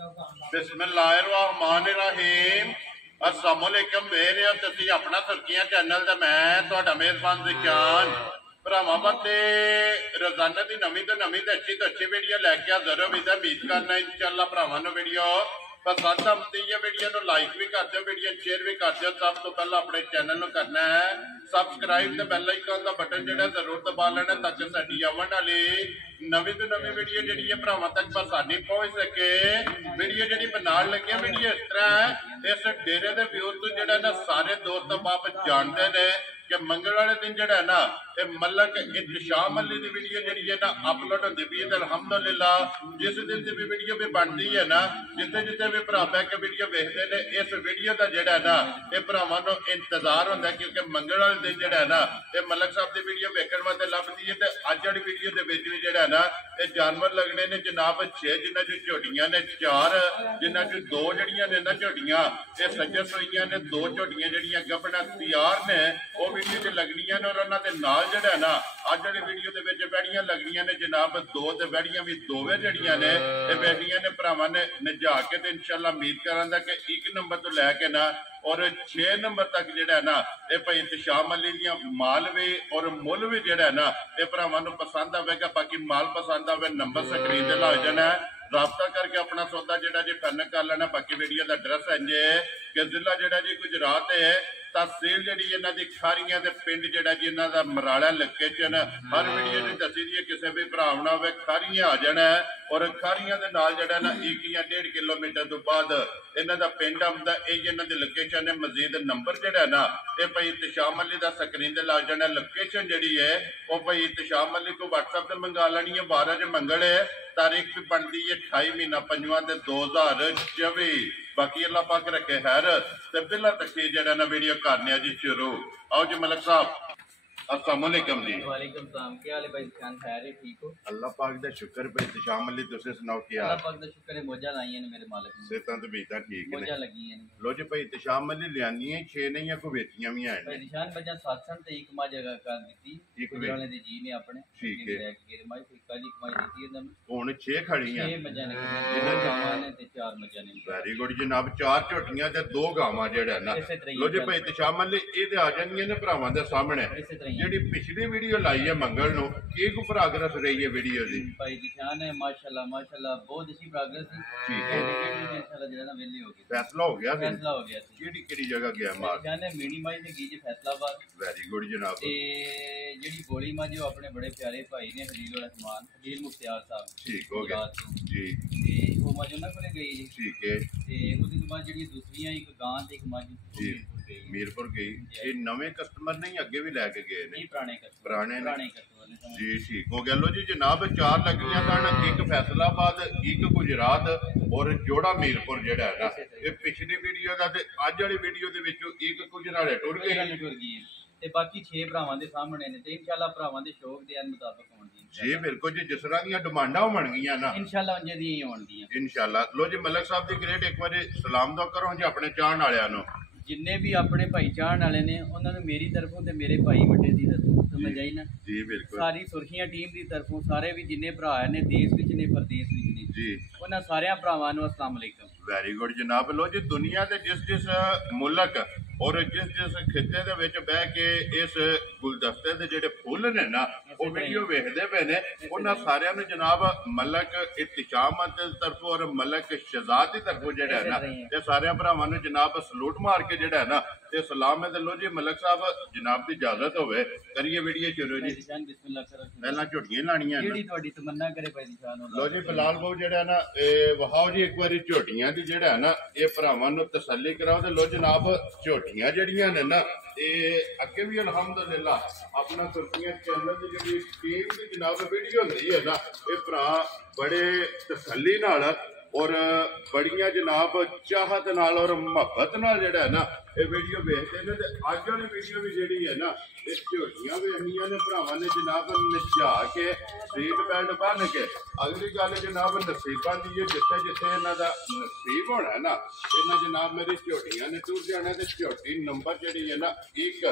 बिस्मिल्लाहिर्रहमानिर्रहीम। अस्सलाम वालेकुम। वेरे हो तुसी अपना सुर्खियां चैनल ते मैं तुहाडा मेहरबान ज़िशान भरावां वास्ते रोजाना की नवीं तो अच्छी वीडियो लैके हाज़र हो। उम्मीद करना इंशाअल्लाह भरावां नूं वीडियो पसंद आती है। वीडियो लाइक भी कर दो, वीडियो शेयर भी कर दो। सब तो पहले अपने चैनल को करना है सबसक्राइब ते बैल आइकन का बटन जो जरूर दबा लेना ताकि साडी आवन वाली नवीं तो नवीं वीडियो जी भरावां तक आसानी पहुंच सके। वीडियो जी बनाने लगे वीडियो इस तरह है, इस डेरे के व्यूज तो जो ना सारे दोस्त बाप जानते हैं कि मंगल वाले दिन जो है ना ये मलक इत्तिशाम अली की वीडियो जी है ना अपलोड होती पी है। अलहमदुलिल्लाह जिस दिन की भी वीडियो भी बनती है ना, जिते जिते भी भरा बह के वीडियो देखते हैं, इस वीडियो का जोड़ा है ना ये भरावां नूं इंतजार होंदा है क्योंकि मंगल वाले दिन जो है ना ये मलक साहब की वीडियो वेखण वास्ते लभदी है। तो अज वाली वीडियो के भी जो है ना ये जानवर लगने ने जनाब 6, जिन्हां चों झोटियां ने 4, जिन्हां चों 2 जड़ियां ने ना झोटियां ये सज्जर सोईयां ने, 2 झोटियां जड़ियां गबड़ा तैयार ने वो वीडियो च लगनियां ने। और उन्हां दे नाल जिहड़ा ना अज वाली वीडियो दे विच बैड़ियां लगनियां ने जनाब 2 ते बैड़ियां भी 2 जड़ियां ने ये बैड़ियां ने भरावां ने नजा के ते इंशाअल्लाह उम्मीद करांगा कि 1 नंबर तो लैके ना और 6 नंबर तक जो है ना ये भाई इत्तिशाम अली दियां माल भी और मुल भी जो है ना ये भरावां नूं पसंद आवेगा। बाकी माल पसंद आवे नंबर स्क्रीन ते ला जाना है, राबता करके अपना सौदा जो जी डन कर लेना। बाकी वीडियो का एड्रैस इंज है कि जिला जो जी गुजरात है, तहसील जी इन्हों की खारियां के पिंड जोड़ा जी इन्हों का मराड़ा लोकेशन हर वीडियो में दसी दी है। किसी भी भरावना हो खारियां आ जाना है और खारियां के नाल जो ना 1 या 1.5 किलोमीटर तो बाद इन्हों का पिंड आंदा यही इन्हों की लोकेशन है। मजीद नंबर जोड़ा ना ये भाई इत्तिशाम अली का स्क्रीन से ला जाना। लोकेशन जी है वह भाई इत्तिशाम अली को व्हाट्सएप से मंगा लेनी है। 12 मंगल है, तारीख भी बनती है 28 महीना 5 2024। बाकी अल्लाह पाक रखे खैर ते बिला तक जरा ना वीडियो करने जी शुरू। आओ जी मलक साहब अस्सलाम वालेकुम जी। वालेकुम सलाम। क्या हाल है भाई जान? खैर है, ठीक हो? अल्लाह पाक दा शुक्र भाई इत्तिशाम अली तुसे सुनाओ क्या? अल्लाह पाक दा शुक्र है मौजा लाई है मेरे मालिक ने। सेहतां ते बीता ठीक है, मौजा लगी है। लो जी भाई इत्तिशाम अली लियानी है 6 नहीं या को बेचियां भी हैं भाई निशान बजा साथन ते एक मा जगह कर दी एक वाले दे जी ने अपने ठीक है गिर माई कोई काली कमाई दी है। हुन 6 खड़ियां 6 मजा ने, 2 गावां ने ते 4 मजा ने। वेरी गुड जनाब, 4 झोटियां ते 2 गावां जेड़ा ना। लो जी भाई इत्तिशाम अली ए ते आ जानियां ने भरावां दे सामने। जेडी पिछली वीडियो लाई है मंगल नो की को प्रोग्रेस रही है वीडियो दी? भाई निशान है माशाल्लाह माशाल्लाह बहुत अच्छी प्रोग्रेस थी। ठीक है इंशाल्लाह जेड़ा ना वेले हो गया, फैसला हो गया, फैसला हो गया। केड़ी जगह गया मार? निशान है मीनी माई ते गई फैसलाबाद। वेरी गुड जनाब। ते जेडी गोली मां जो अपने बड़े प्यारे भाई ने हलील रहमान हलील मुख्तियार साहब ठीक हो गया जी। ते वो मां जो ना कोले गई जी। ठीक है ते उसदी बाद जेडी दूसरी एक गां ते एक मां जी मीरपुर गई। ये नवे कस्टमर नहीं अगे भी लैके गए ने? पुराने कस्टमर जी। ठीक हो गया। लो जी जनाब 4 लगियां सन, एक फैसलाबाद, एक गुजरात और जोड़ा मीरपुर जेड़ा है ना। ये पिछली वीडियो का ते अज वाली वीडियो दे विचों एक गुजराले टुर गई ते बाकी 6 भरावां दे सामने ने ते इंशाल्लाह भरावां दे शौक दे मुताबिक होणगी जी। बिल्कुल जी, जिस तरह दी डिमांडां होणगियां ना इंशाल्लाह उंजे दी ही होणगियां इंशाल्लाह। लो जी मलक साहब दी ग्रेट एक बार सलाम दो करो जी अपने चाहण वालियां नु। जिन्ने भी अपने भाई चाहण वाले ने उन्हां नूं मेरी तरफों ते मेरे भाई वड्डे दी तरफों समझ आई ना जी। बिल्कुल सारी सुर्खियां टीम दी तरफों सारे भी जिन्ने भरा ने देश विच ने परदेश विच ने जी उन्हां सारियां भरावां नूं अस्सलाम वालेकुम। वेरी गुड जनाब। लो जी दुनिया के जिस जिस मुल्क और जिस जिस खिते दे विच बह के इस गुलदस्ते दे जेडे फुल ने ना वो वीडियो वेखदे पे ने उन्हां सारियां नूं जनाब मलक इत्तिशाम दी तरफों और मलक शहजाद दी तरफों जेड़ा है ना ये सारे भरावां नूं जनाब सलूट मार के जेड़ा है ना ते सलाम है। लो जी मलक साहब जनाब की इजाजत होवे करिए वीडियो शुरू जी। बिस्मिल्लाह करो। पहला झोटियां लाणियां जेड़ी तुहाडी तमन्ना करे भाई निशान। लो जी बिलाल भाऊ जेड़ा ना वहाओ जी एक बारी झोटियां दी जेड़ा है ना ये भरावां नूं तसल्ली कराओ। ते लो जनाब झोटियां जड़ियां ने ना अगे भी अलहमदुलिल्लाह अपना सुर्खियां चैनल की जी टीम की जनाब वीडियो होंदी है ना ये भरा बड़े तसल्ली नाल और बड़िया जनाब चाहत नाल और मुहब्बत नाल जेड़ा है ना ये वीडियो वेखते हैं। अज वाली वीडियो भी जी है ना ये झोटियां वेखनियां ने भरावां ने जनाब नचा के सीट बेल्ट बन के। अगली गल जनाब नसीबां दी है, जिथे जिथे इन्हां दा नसीब होना है ना इन्हां जनाब मेरी झोटियां ने टुर जाना। ते झोटी नंबर जी है ना 1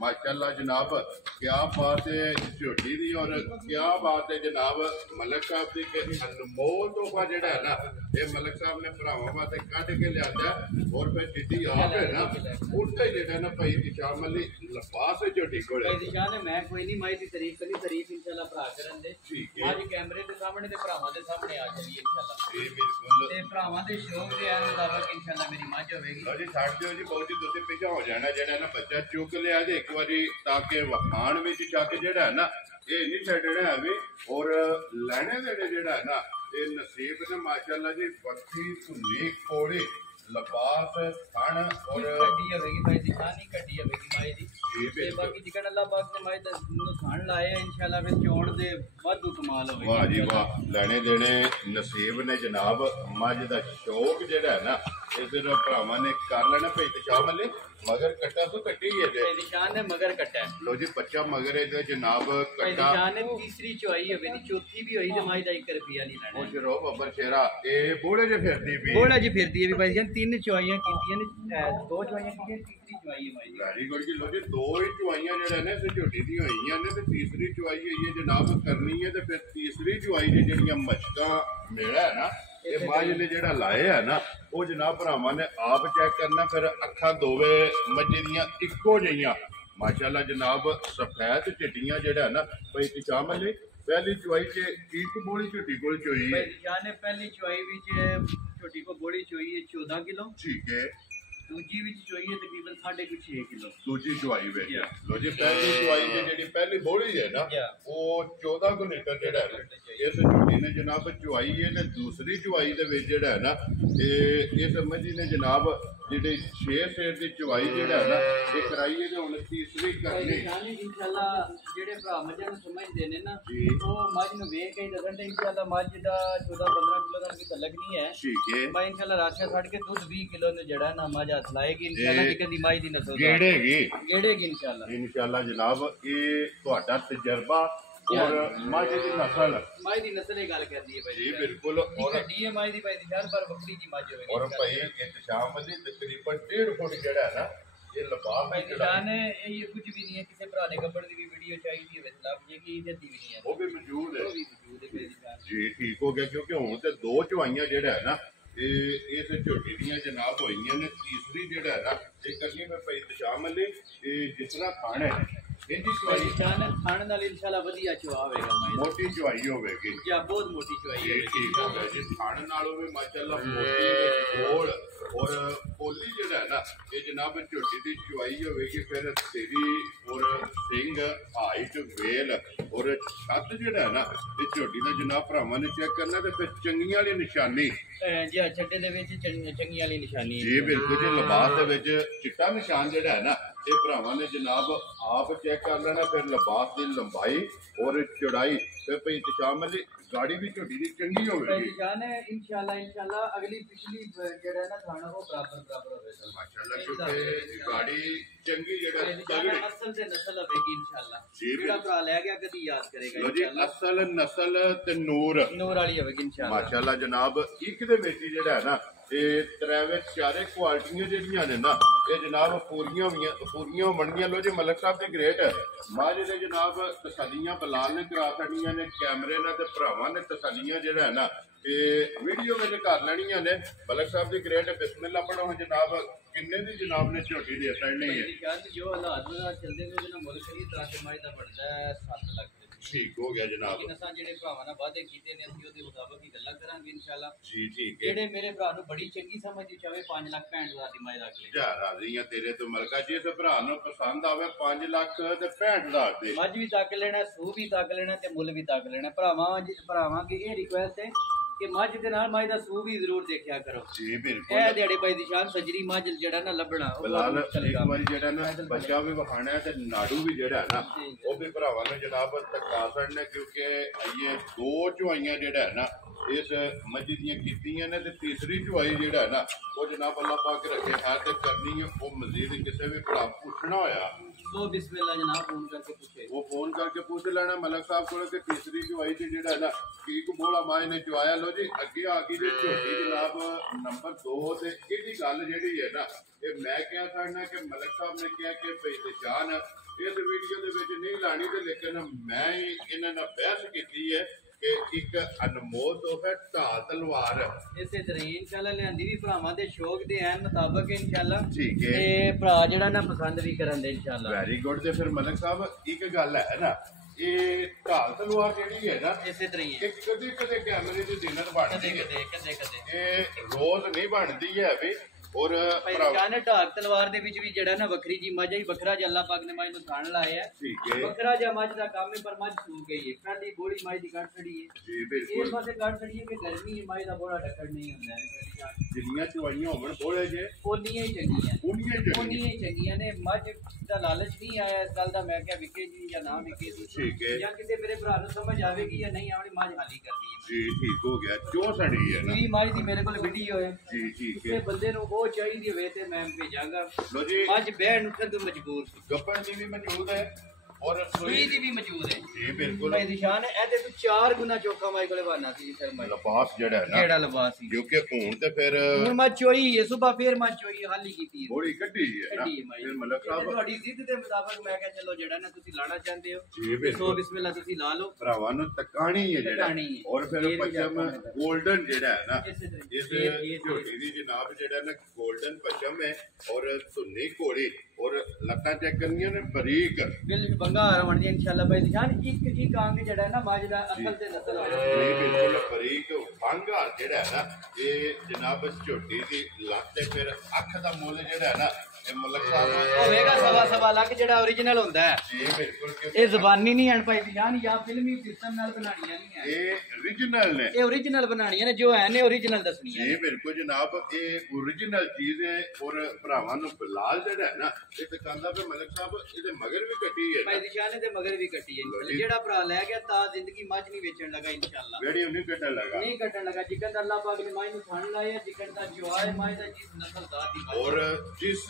माशाअल्लाह जनाब क्या बात है झोटी दी और क्या बात है जनाब मलक साहब की अनमोल तोहफा जेड़ा है ना ਇਹ ਮਲਕ ਸਾਹਿਬ ਨੇ ਭਰਾਵਾਂ ਵਾਸਤੇ ਕੱਢ ਕੇ ਲਿਆਦਾ ਔਰ ਫਿਰ ਜਿੱਦੀ ਆਪ ਹੈ ਨਾ ਉੱਥੇ ਜਿਹੜਾ ਨਾ ਭਾਈ ਨਿਸ਼ਾਨ ਅਲੀ ਲਫਾਸ ਝੋਟੀ ਕੋਲ ਭਾਈ ਨਿਸ਼ਾਨ ਨੇ ਮੈਂ ਕੋਈ ਨਹੀਂ ਮਾਈ ਦੀ ਤਾਰੀਫ ਇੰਸ਼ਾਅੱਲਾ ਭਰਾ ਕਰਨ ਦੇ ਅੱਜ ਕੈਮਰੇ ਦੇ ਸਾਹਮਣੇ ਤੇ ਭਰਾਵਾਂ ਦੇ ਸਾਹਮਣੇ ਆ ਚਲੀ ਇੰਸ਼ਾਅੱਲਾ ਜੀ ਬਿਲਕੁਲ ਤੇ ਭਰਾਵਾਂ ਦੇ ਸ਼ੌਕ ਦੇ ਆਨ ਮੁਤਾਬਕ ਇੰਸ਼ਾਅੱਲਾ ਮੇਰੀ ਮੱਝ ਹੋਵੇਗੀ ਲਓ ਜੀ ਛੱਡ ਦਿਓ ਜੀ ਬਹੁਤ ਹੀ ਤੁਸੀਂ ਪਿੱਛਾ ਹੋ ਜਾਣਾ ਜਿਹੜਾ ਨਾ ਬੱਚਾ ਚੁੱਕ ਲਿਆ ਤੇ ਇੱਕ ਵਾਰੀ ਤਾਂ ਕਿ ਵਖਾਣ ਵਿੱਚ ਚੱਕ ਜਿਹੜਾ ਹੈ ਨਾ ਇਹ ਨਹੀਂ ਛੱਡਣਾ ਹੈ ਵੀ ਔਰ ਲੈਣੇ ਦੇ ਜਿਹੜਾ ਹੈ ਨਾ ਇਹ ਨਸੀਬ ਨੇ ਮਾਸ਼ਾਅੱਲਾ ਜੀ ਵੱਖੀ ਧੁੰਨੀ ਕੋੜੀ ਲਬਾਸ ਥਣ ਔਰ ਕੱਢੀ ਹੋਵੇਗੀ ਭਾਈ ਨਿਸ਼ਾਨ ਹੀ ਕੱਢੀ ਹੋਵੇਗੀ ਮਾਈ ਦੀ ਤੇ ਬਾਕੀ ਜਿਕਣ ਅੱਲਾਹ ਪਾਕ ਨੇ ਮਾਈ ਦਾ ਥਣ ਲਾਏ ਇੰਸ਼ਾਅੱਲਾ ਫਿਰ ਚੋਣ ਦੇ ਵਾਧੂ ਕਮਾਲ ਹੋਵੇਗੀ ਵਾਹ ਜੀ ਵਾਹ ਲੈਣੇ ਦੇਣੇ ਨਸੀਬ ਨੇ ਜਨਾਬ ਮੱਝ ਦਾ ਸ਼ੌਕ ਜਿਹੜਾ ਹੈ ਨਾ ਇਹ ਫਿਰ ਭਰਾਵਾਂ ਨੇ ਕਰ ਲੈਣਾ ਭਾਈ ਤਸ਼ਾਹ ਮੱਲੇ ਮਗਰ ਕੱਟਾ ਤੋਂ ਕੱਟੀ ਹੀ ਹੈ ਨਿਸ਼ਾਨ ਨੇ ਮਗਰ ਕੱਟਾ ਲੋ ਜੀ ਬੱਚਾ ਮਗਰ ਇਹਦੇ ਜਨਾਬ ਭਾਈ ਕੱਟਾ ਨਿਸ਼ਾਨ ਨੇ ਤੀਸਰੀ ਚੁਆਈ ਹੋਵੇ ਦੀ ਚੌਥੀ ਵੀ ਹੋਈ ਤੇ ਮਾਈ ਦਾ 1 ਰੁਪਿਆ ਨਹੀਂ ਲੈਣਾ ਉਹ ਸ਼ਰੋ ਬੱਬਰ ਸ਼ੇਰਾ ਇਹ ਬੋੜੇ ਜੇ ਫਿਰਦੀ ਵੀ ਬੋੜਾ ਜੀ ਫਿਰਦੀ ਹੈ ਵੀ ਭਾਈ ਜਾਨ 3 ਚੁਆਈਆਂ ਕੀਤੀਆਂ ਨੇ 2 ਚੁਆਈਆਂ ਕੀਤੀਆਂ ਤੀਸਰੀ ਚੁਆਈ ਹੈ ਮਾਈ ਦੀ ਵੈਰੀ ਗੁੱਡ ਜੀ ਲੋ ਜੀ 2 ਹੀ ਚੁਆਈਆਂ ਜਿਹੜਾ ਨੇ ਤੇ ਝੋਟੀ ਦੀ ਹੋਈਆਂ ਨੇ ਤੇ ਤੀਸਰੀ ਚੁਆਈ ਹੋਈ ਹੈ ਜਨਾਬ ਕਰਨੀ ਹੈ ਤੇ ਫਿਰ ਤੀਸਰੀ ਚੁਆਈ ਦੇ ਜਿਹੜੀਆਂ ਮਸ਼ਕਾਂ ਮੇੜਾ ਹੈ ਨਾ ਇਹ ਮਾਝ ਨੇ ਜਿਹੜਾ ਲਾਏ ਆ ਨਾ ਉਹ ਜਨਾਬ ਭਰਾਵਾਂ ਨੇ ਆਪ ਚੈੱਕ ਕਰਨਾ ਫਿਰ ਅੱਖਾਂ ਦੋਵੇਂ ਮੱਝੇ ਦੀਆਂ ਇੱਕੋ ਜਿਹੀਆਂ ਮਾਸ਼ਾਅੱਲਾ ਜਨਾਬ ਸਫੈਦ ਚਿੱਟੀਆਂ ਜਿਹੜਾ ਨਾ ਭਾਈ ਤਿਸ਼ਾਮ ਅਲੀ ਪਹਿਲੀ ਚੁਆਈ ਚ ਇੱਕ ਬੋਲੀ ਝੋਟੀ ਕੋਲ ਚੋਈ ਭਾਈ ਜਾਨ ਨੇ ਪਹਿਲੀ ਚੁਆਈ ਵਿੱਚ ਛੋਟੀ ਕੋ ਬੋੜੀ ਚੋਈ ਹੈ 14 ਕਿਲੋ ਠੀਕ ਹੈ ਦੂਜੀ ਵਿੱਚ ਚੋਈ ਹੈ ਤਕਰੀਬਨ 6.5 ਕਿਲੋ ਦੂਜੀ ਚੁਆਈ ਵਿੱਚ ਲੋ ਜੀ ਪਹਿਲੀ ਚੁਆਈ ਦੀ ਜਿਹੜੀ ਪਹਿਲੀ ਬੋਲੀ ਹੈ ਨਾ ਉਹ 14 ਕੁ ਲੀਟਰ ਜਿਹੜਾ ਹੈ ਇਸ ਝੋਟੀ ਨੇ ਜਨਾਬ ਚੁਆਈ ਹੈ ਤੇ ਦੂਸਰੀ ਚੁਆਈ ਦੇ ਵਿੱਚ ਜਿਹੜਾ ਹੈ ਨਾ ਇਹ ਇਸ ਮੱਝੀ ਨੇ ਜਨਾਬ ਜਿਹੜੇ 6 ਸੇਰ ਦੀ ਚੁਆਈ ਜਿਹੜਾ ਹੈ ਨਾ ਇਹ ਕਰਾਈ ਹੈ ਤੇ ਹੁਣ ਤੀਸਰੀ ਕਰਨੀ ਇੰਸ਼ਾਅੱਲਾ ਜਿਹੜੇ ਭਰਾ ਮੱਝਾਂ ਨੂੰ ਸਮਝਦੇ ਨੇ ਨਾ ਉਹ ਮੱਝ ਨੂੰ ਵੇਖ ਕੇ ਦੱਸਣ ਤੇ ਇੰਸ਼ਾਅੱਲਾ ਮੱਝ ਦਾ 14-15 ਕਿਲੋ ਦਾ ਕੀ ਤਲਕ ਨਹੀਂ ਹੈ ਠੀਕ ਹੈ ਮੈਂ ਇੰਸ਼ਾਅੱਲਾ ਰਾਸ਼ਾ ਛੱਡ ਕੇ ਦੁੱਧ 20 ਕਿਲੋ ਨੇ ਜਿਹੜਾ ਨਾ ਮੱਝ ਹੱਥ ਲਾਏਗੀ ਇੰਸ਼ਾਅੱਲਾ ਕਿ ਕਦੀ ਮਾਈ ਦੀ ਨਸਲ ਗੇੜੇਗੀ ਇੰਸ਼ਾਅੱਲਾ ਜਨਾਬ ਇਹ ਤੁਹਾਡਾ ਤਜਰਬਾ और माँ जी की नस्ल माई दी नस्ल ही गल करदी है भाई जी बिल्कुल और डी है माई दी भाई निशान पर बकरी की मां होगी और भाई इंतजाम दी तकरीबन 1.5 फुट जेड़ा है ना ये लबाब भाई निशान है ये कुछ भी नहीं है किसी भरा ने कपड़ दी भी वीडियो चाहिए है मतलब ये की इज्जत दी भी नहीं है वो भी मौजूद है भाई निशान जी ठीक हो गया क्योंकि हुन ते दो चवाइयां जेड़ा है ना इस झोटी ਦੀਆਂ जनाब ਹੋਈਆਂ ਨੇ ਤੀਸਰੀ ਜਿਹੜਾ ਹੈ ਨਾ ਇਹ ਕਰਨੀ ਮੈਂ ਭਾਈ ਇੰਤਜ਼ਾਮ ਲਈ ਇਹ ਜਿਸ ਤਰ੍ਹਾਂ ਖਾਣਾ ਹੈ ਇਹਦੀ ਚੁਆਈ ਖਾਣ ਨਾਲ ਇਨਸ਼ਾਅੱਲਾ ਵਧੀਆ ਚੁਆ ਹੋਵੇਗਾ ਮੋਟੀ ਚੁਆਈ ਹੋਵੇਗੀ ਜਾਂ ਬਹੁਤ ਮੋਟੀ ਚੁਆਈ ਹੈ ਠੀਕ ਹੋ ਗਿਆ ਜੀ ਖਾਣ ਨਾਲੋਂ ਵੀ ਮਾਸ਼ਾਅੱਲਾ ਮੋਟੀ ਗੋਲ ਔਰ ਪੋਲੀ ਜਿਹੜਾ ਹੈ ਨਾ ਇਹ ਜਨਾਬ ਝੋਟੀ ਦੀ ਚੁਆਈ ਹੋਵੇਗੀ ਫਿਰ ਤੇਰੀ ਔਰ ਸਿੰਘ ਹਾਈਟ ਵੇਲ ਔਰ ਛੱਤ ਜਿਹੜਾ ਹੈ ਨਾ ਇਹ ਝੋਟੀ ਦਾ ਜਨਾਬ ਭਰਾਵਾਂ ਨੇ ਚੈੱਕ ਕਰਨਾ ਤੇ ਫਿਰ ਚੰਗੀਆਂ ਵਾਲੀ ਨਿਸ਼ਾਨੀ ਜੀ ਛੱਡੇ ਦੇ ਵਿੱਚ ਚੰਗੀ ਵਾਲੀ ਨਿਸ਼ਾਨੀ ਜੀ ਬਿਲਕੁਲ ਜੀ ਲਿਬਾਸ ਦੇ ਵਿੱਚ ਚਿੱਟਾ ਨਿਸ਼ਾਨ ਜਿਹੜਾ ਹੈ ਨਾ ਇਹ ਭਰਾਵਾਂ ਨੇ ਜਨਾਬ ਆਪ ਚੈੱਕ ਕਰ ਲੈਣਾ ਫਿਰ ਲਿਬਾਸ ਦੀ ਲੰਬਾਈ ਔਰ ਚੌੜਾਈ ਫਿਰ ਭਈ ਇੰਤਜ਼ਾਮ ਲਈ गाड़ी भी छोटी दी चंगी होगी इंशाल्लाह अगली पिछली जेड़ा ना खाना वो बराबर होवेगा माशाल्लाह क्योंकि गाड़ी चंगी जेड़ा तगड़ी असल ते नस्ल होवेगी इंशाल्लाह जेड़ा भरा ले गया कदी याद करेगा लो जी असल नस्ल ते नूर वाली होवेगी इंशाल्लाह माशाल्लाह जनाब एक दे विच जेड़ा है ना ਇਹ ਤਰੇਵੇਂ ਚਾਰੇ ਕੁਆਲਟੀਆਂ ਜਿਹੜੀਆਂ ਨੇ ਨਾ ਇਹ ਜਨਾਬ ਪੂਰੀਆਂ ਬਣੀਆਂ ਲੋ ਜੀ ਮਲਕ ਸਾਹਿਬ ਦੇ ਗ੍ਰੇਟ ਮਾਝ ਦੇ ਜਨਾਬ ਤਸੱਲੀਆਂ ਬਲਾਲ ਨੇ ਕਰਾ ਛੜੀਆਂ ਨੇ ਕੈਮਰੇ ਨਾਲ ਤੇ ਭਰਾਵਾਂ ਨੇ ਤਸੱਲੀਆਂ ਜਿਹੜਾ ਹੈ ਨਾ ਇਹ ਵੀਡੀਓ ਵਿੱਚ ਕਰ ਲੈਣੀਆਂ ਨੇ ਮਲਕ ਸਾਹਿਬ ਦੇ ਗ੍ਰੇਟ ਬਿਸਮਿਲ੍ਲਾ ਪੜੋ ਜਨਾਬ ਕਿੰਨੇ ਦੀ ਜਨਾਬ ਨੇ ਝੋਟੀ ਦੇ ਸੜਨੀ ਹੈ ਜੋ ਹਾਲਾਤ ਨਾਲ ਚੱਲਦੇ ਨੇ ਉਹਨਾਂ ਮੁਲਕ ਦੀ ਤਰ੍ਹਾਂ ਤੇ ਮਾਝ ਦਾ बढ़ता है 7 ਲੱਖ ठीक हो गया जनाब लेकिन असा जेडे भरावां नाल वादे कीते ने असि ओदे मुताबिक ही गल्लां करांगे इंशाल्लाह जी ठीक है जेडे मेरे भरा नु बड़ी चंगी समझ चाहे 5 लाख 65,000 दी माई रख ले जा राज़ियां तेरे तो मलका जी इस भरा नु पसंद आवे 5 लाख ते 65,000 दे मज भी तक लेना सू भी तक लेना ते मुल भी तक लेना भरावां की ये रिक्वेस्ट है कि मज दे नाल माई दा सू भी जरूर देखया करो जी बिल्कुल ए दिहाड़ी भाई दी शान सजरी मज जेड़ा ना लभना बिलाल एक बार जेड़ा ना बच्चा भी वखाना है ते नाडू भी जेड़ा है ना वो भी भरावां ने जनाब तका छड़ने क्योंकि ये दो चुआइयां जेड़ा है ना इस मस्जिद दियां कीतियां ने ते तीसरी चुआई जेड़ा है ना वो जनाब अल्लाह पाक रखे है ते करनी है वो मजीद किसी भी भरा पूछना होया तो बिस्मिल्लाह जनाब फोन करके पूछे वो फोन करके पूछ लेना मलक साहब को कि तीसरी चुआई थी जेड़ा है ना की बोला माए ने चुआया लो जी अगे आ गई जी झोटी जनाब नंबर 2 ते इहदी गल जेहड़ी है ना ये मैं क्या करना कि मलक साहब ने कहा कि भाई निशान इस वीडियो दे विच नहीं लानी ते लेकिन मैं इन्हां नाल बहस कीती है ਕਿ ਇੱਕ ਅਨਮੋਲ ਤੋਹਫਾ ਢਾਲ ਤਲਵਾਰ ਇਸੇ ਤਰ੍ਹਾਂ ਹੀ ਇਨਸ਼ਾਅੱਲਾ ਲਿਆਂਦੀ ਵੀ ਭਰਾਵਾਂ ਦੇ ਸ਼ੌਕ ਦੇ ਐਨ ਮੁਤਾਬਕ ਇਨਸ਼ਾਅੱਲਾ ਠੀਕ ਹੈ ਤੇ ਭਰਾ ਜਿਹੜਾ ਨਾ ਪਸੰਦ ਵੀ ਕਰਨ ਦੇ ਇਨਸ਼ਾਅੱਲਾ ਵੈਰੀ ਗੁੱਡ। ਤੇ ਫਿਰ ਮਲਕ ਸਾਹਿਬ ਇੱਕ ਗੱਲ ਹੈ ਨਾ, ਇਹ ਢਾਲ ਤਲਵਾਰ ਜਿਹੜੀ ਹੈ ਨਾ ਇਸੇ ਤਰ੍ਹਾਂ ਹੀ ਇਹ ਕਦੇ ਕਦੇ ਕੈਮਰੇ ਦੇ ਡਿਨਰ ਬਣਦੀ ਹੈ, ਕਦੇ ਇਹ ਰੋਜ਼ ਨਹੀਂ ਬਣਦੀ ਹੈ ਵੀ। ਔਰ ਭਾਈ ਢਾਕ ਤਲਵਾਰ ਦੇ ਵਿੱਚ ਵੀ ਜਿਹੜਾ ਨਾ ਵੱਖਰੀ ਜੀ ਮੱਝ ਹੀ ਵੱਖਰਾ ਜਿਹਾ ਅੱਲਾਹ ਪਾਕ ਨੇ ਮੱਝ ਨੂੰ ਖਾਣ ਲਾਇਆ ਠੀਕ ਹੈ, ਵੱਖਰਾ ਜਿਹਾ ਮੱਝ ਦਾ ਕੰਮ ਹੈ, ਪਰ ਮੱਝ ਸੂ ਗਈ ਹੈ। ਪਹਿਲੀ ਗੋਲੀ ਮੱਝ ਦੀ ਕੱਢ ਛੜੀ ਹੈ ਜੀ ਇਸ ਬਿਲਕੁਲ। ਪਾਸੇ ਕੱਢ ਛੜੀ ਹੈ ਕਿ ਗਰਮੀ ਹੈ, ਮੱਝ ਦਾ ਬੋੜਾ ਢੱਕਣ ਨਹੀਂ ਹੁੰਦਾ ਹੈ। ਜਿੰਨੀਆਂ ਚਵਾਈਆਂ ਹੋਣ ਬੋਲੇ ਜੇ ਉਨੀਆਂ ਹੀ ਚੰਗੀਆਂ ਉਨੀਆਂ ਹੀ ਚੰਗੀਆਂ ਨੇ। ਮੱਝ ਦਾ ਲਾਲਚ ਨਹੀਂ ਆਇਆ ਇਸ ਗੱਲ ਦਾ ਮੈਂ ਕਿਹਾ ਵਿਕੇ ਜੀ ਜਾਂ ਨਾ ਵਿਕੇ ਜੀ, ਠੀਕ ਹੈ ਜਾਂ ਕਿਤੇ ਮੇਰੇ ਭਰਾ ਨੂੰ ਸਮਝ ਆਵੇਗੀ ਜਾਂ ਨਹੀਂ ਆਉਣੀ, ਮੱਝ ਹਾਲੀ ਕਰਦੀ ਹੈ ਜੀ। ਠੀਕ ਹੋ ਗਿਆ, ਜੋ ਸੜੀ ਹੈ ਨਾ ਵੀ ਮੱਝ ਦੀ ਮੇਰੇ ਕੋਲ ਵੀਡੀਓ ਹੈ ਜੀ। ਠੀਕ ਕਿਸੇ ਹੈ, ਬੰਦੇ ਨੂੰ ਉਹ ਚਾਹੀਦੀ ਹੋਵੇ ਤੇ ਮੈਂ ਭੇਜਾਂਗਾ। ਲੋ ਜੀ ਅੱਜ ਬਹਿਣ ਉੱਠਣ ਤੋਂ ਮਜਬੂਰ ਗੱਪਣ ਦੀ ਵੀ ਮੌਜੂਦ ਹੈ ਔਰ ਸੂਈ ਦੀ ਵੀ ਮੌਜੂਦ ਹੈ ਜੀ ਬਿਲਕੁਲ। ਭਾਈ ਦੀ ਸ਼ਾਨ ਹੈ। ਇਹਦੇ ਤੋਂ 4 ਗੁਣਾ ਚੋਖਾ ਮਾਈ ਕੋਲੇ ਬਾਨਾ ਸੀ ਸਰ ਮੈਂ ਲਿਬਾਸ ਜਿਹੜਾ ਹੈ ਨਾ ਕਿਹੜਾ ਲਿਬਾਸ ਸੀ ਕਿਉਂਕਿ ਹੁਣ ਤੇ ਫਿਰ ਹੁਣ ਮੈਂ ਚੋਈ ਹੈ ਸੁਬਾ ਫੇਰ ਮੈਂ ਚੋਈ ਹਾਲੀ ਕੀਤੀ ਹੈ ਬੋੜੀ ਕੱਢੀ ਹੈ ਨਾ। ਕੱਢੀ ਹੈ ਮਾਈ ਫਿਰ ਮਲਕ ਇਹ ਸਾਹਿਬ ਤੁਹਾਡੀ ਜ਼ਿੱਦ ਦੇ ਮੁਤਾਬਕ ਮੈਂ ਕਿਹਾ ਚਲੋ ਜਿਹੜਾ ਨਾ ਤੁਸੀਂ ਲਾਣਾ ਚਾਹੁੰਦੇ ਹੋ ਜੀ ਸੋ ਬਿਲਕੁਲ ਬਿਸਮਿਲ੍ਲਾ ਤੁਸੀਂ ਲਾ ਲਓ। ਭਰਾਵਾਂ ਨੂੰ ਤਕਾਣੀ ਹੈ ਜਿਹੜਾ ਤਕਾਣੀ ਹੈ। ਔਰ ਫਿਰ ਫੇਰ ਵੀ ਪਚਮ ਆਪਾਂ 골ਡਨ ਜਿਹੜਾ ਹੈ ਨਾ ਇਸੇ ਤਰ੍ਹਾਂ ਇਸ ਇਹ ਝੋਟੀ ਦੀ ਜਨਾਬ ਜਿਹੜਾ ਨਾ 골ਡਨ ਪਚਮ ਹੈ ਔਰ ਧੁੰਨੀ ਘੋੜੀ ਔਰ ਲੱਤਾਂ ਚੈੱਕ ਕਰਨੀਆਂ ਨੇ ਬਰੀਕ ਬਿਲ ਬੰਗਾਰ ਬਣਦੀ ਇਨਸ਼ਾਅੱਲਾ ਭਾਈ ਦੀ ਸ਼ਾਨ। ਇੱਕ ਅੰਗ ਜਿਹੜਾ ਹੈ ਨਾ ਮੱਝ ਦਾ ਅਸਲ ਤੇ ਨਸਲ ਇਹ ਬਿਲਕੁਲ ਬਰੀਕ ਬੰਗਾਰ ਜਿਹੜਾ ਹੈ ਨਾ ਇਹ ਜਨਾਬ ਝੋਟੀ ਦੀ ਲੱਤ ਤੇ ਫਿਰ ਅੱਖ ਦਾ ਮੁੱਲ ਜਿਹੜਾ ਹੈ ਨਾ ਇਹ ਮਲਕ ਸਾਹਿਬ ਹੋਵੇਗਾ ਸਵਾ ਲੱਖ ਜਿਹੜਾ ਓਰੀਜਨਲ ਹੁੰਦਾ ਹੈ। ਜੀ ਬਿਲਕੁਲ ਇਹ ਜ਼ਬਾਨੀ ਨਹੀਂ ਹਨ ਭਾਈ ਦੀ ਸ਼ਾਨ ਜਾਂ ਫਿਲਮੀ ਸਿਸਟਮ ਨਾਲ ਬਣਾਉਣੀਆਂ ਨਹੀਂ ਹੈ, ਇਹ origignal ਨੇ, ਇਹ ਓਰੀਜਨਲ ਬਣਾਉਣੀਆਂ ਨੇ ਜੋ ਹੈ ਨੇ ਓਰੀਜਨਲ ਦੱਸਣੀਆਂ ਜੀ ਬਿਲਕੁਲ ਜਨਾਬ ਇਹ origignal ਚੀਜ਼ ਹੈ। ਔਰ ਭਰਾਵਾਂ ਨੂੰ ਬਿਲਾਲ ਜਿਹੜਾ ਹੈ ਨਾ ਇਹ ਦੁਕਾਨਦਾਰ ਤੇ ਮਲਕ ਸਾਹਿਬ ਇਹਦੇ ਮਗਰ ਵੀ ਕੱਟੀ ਹੈ ਭਾਈ ਦੀ ਸ਼ਾਨ ਦੇ ਮਗਰ ਵੀ ਕੱਟੀ ਹੈ। ਜਿਹੜਾ ਭਰਾ ਲੈ ਗਿਆ ਤਾਂ ਜ਼ਿੰਦਗੀ ਮੱਝ ਨਹੀਂ ਵੇਚਣ ਲੱਗਾ ਇਨਸ਼ਾਅੱਲਾ ਜਿਹੜੀ ਉਹਨੇ ਕੱਟਣ ਲੱਗਾ ਨਹੀਂ ਕੱਟਣ ਲੱਗਾ। ਜਿਕਨ ਦਾ ਅੱਲਾਹ ਪਾਕ ਨੇ ਮੱਝ ਨੂੰ ਖਾਣ ਲਾਇਆ ਜਿਕਨ ਦਾ ਜਵਾਏ ਮੱਝ ਦਾ ਜਿਸ ਨਸਲ ਦਾ ਦੀ ਮੱਝ ਔਰ ਜਿਸ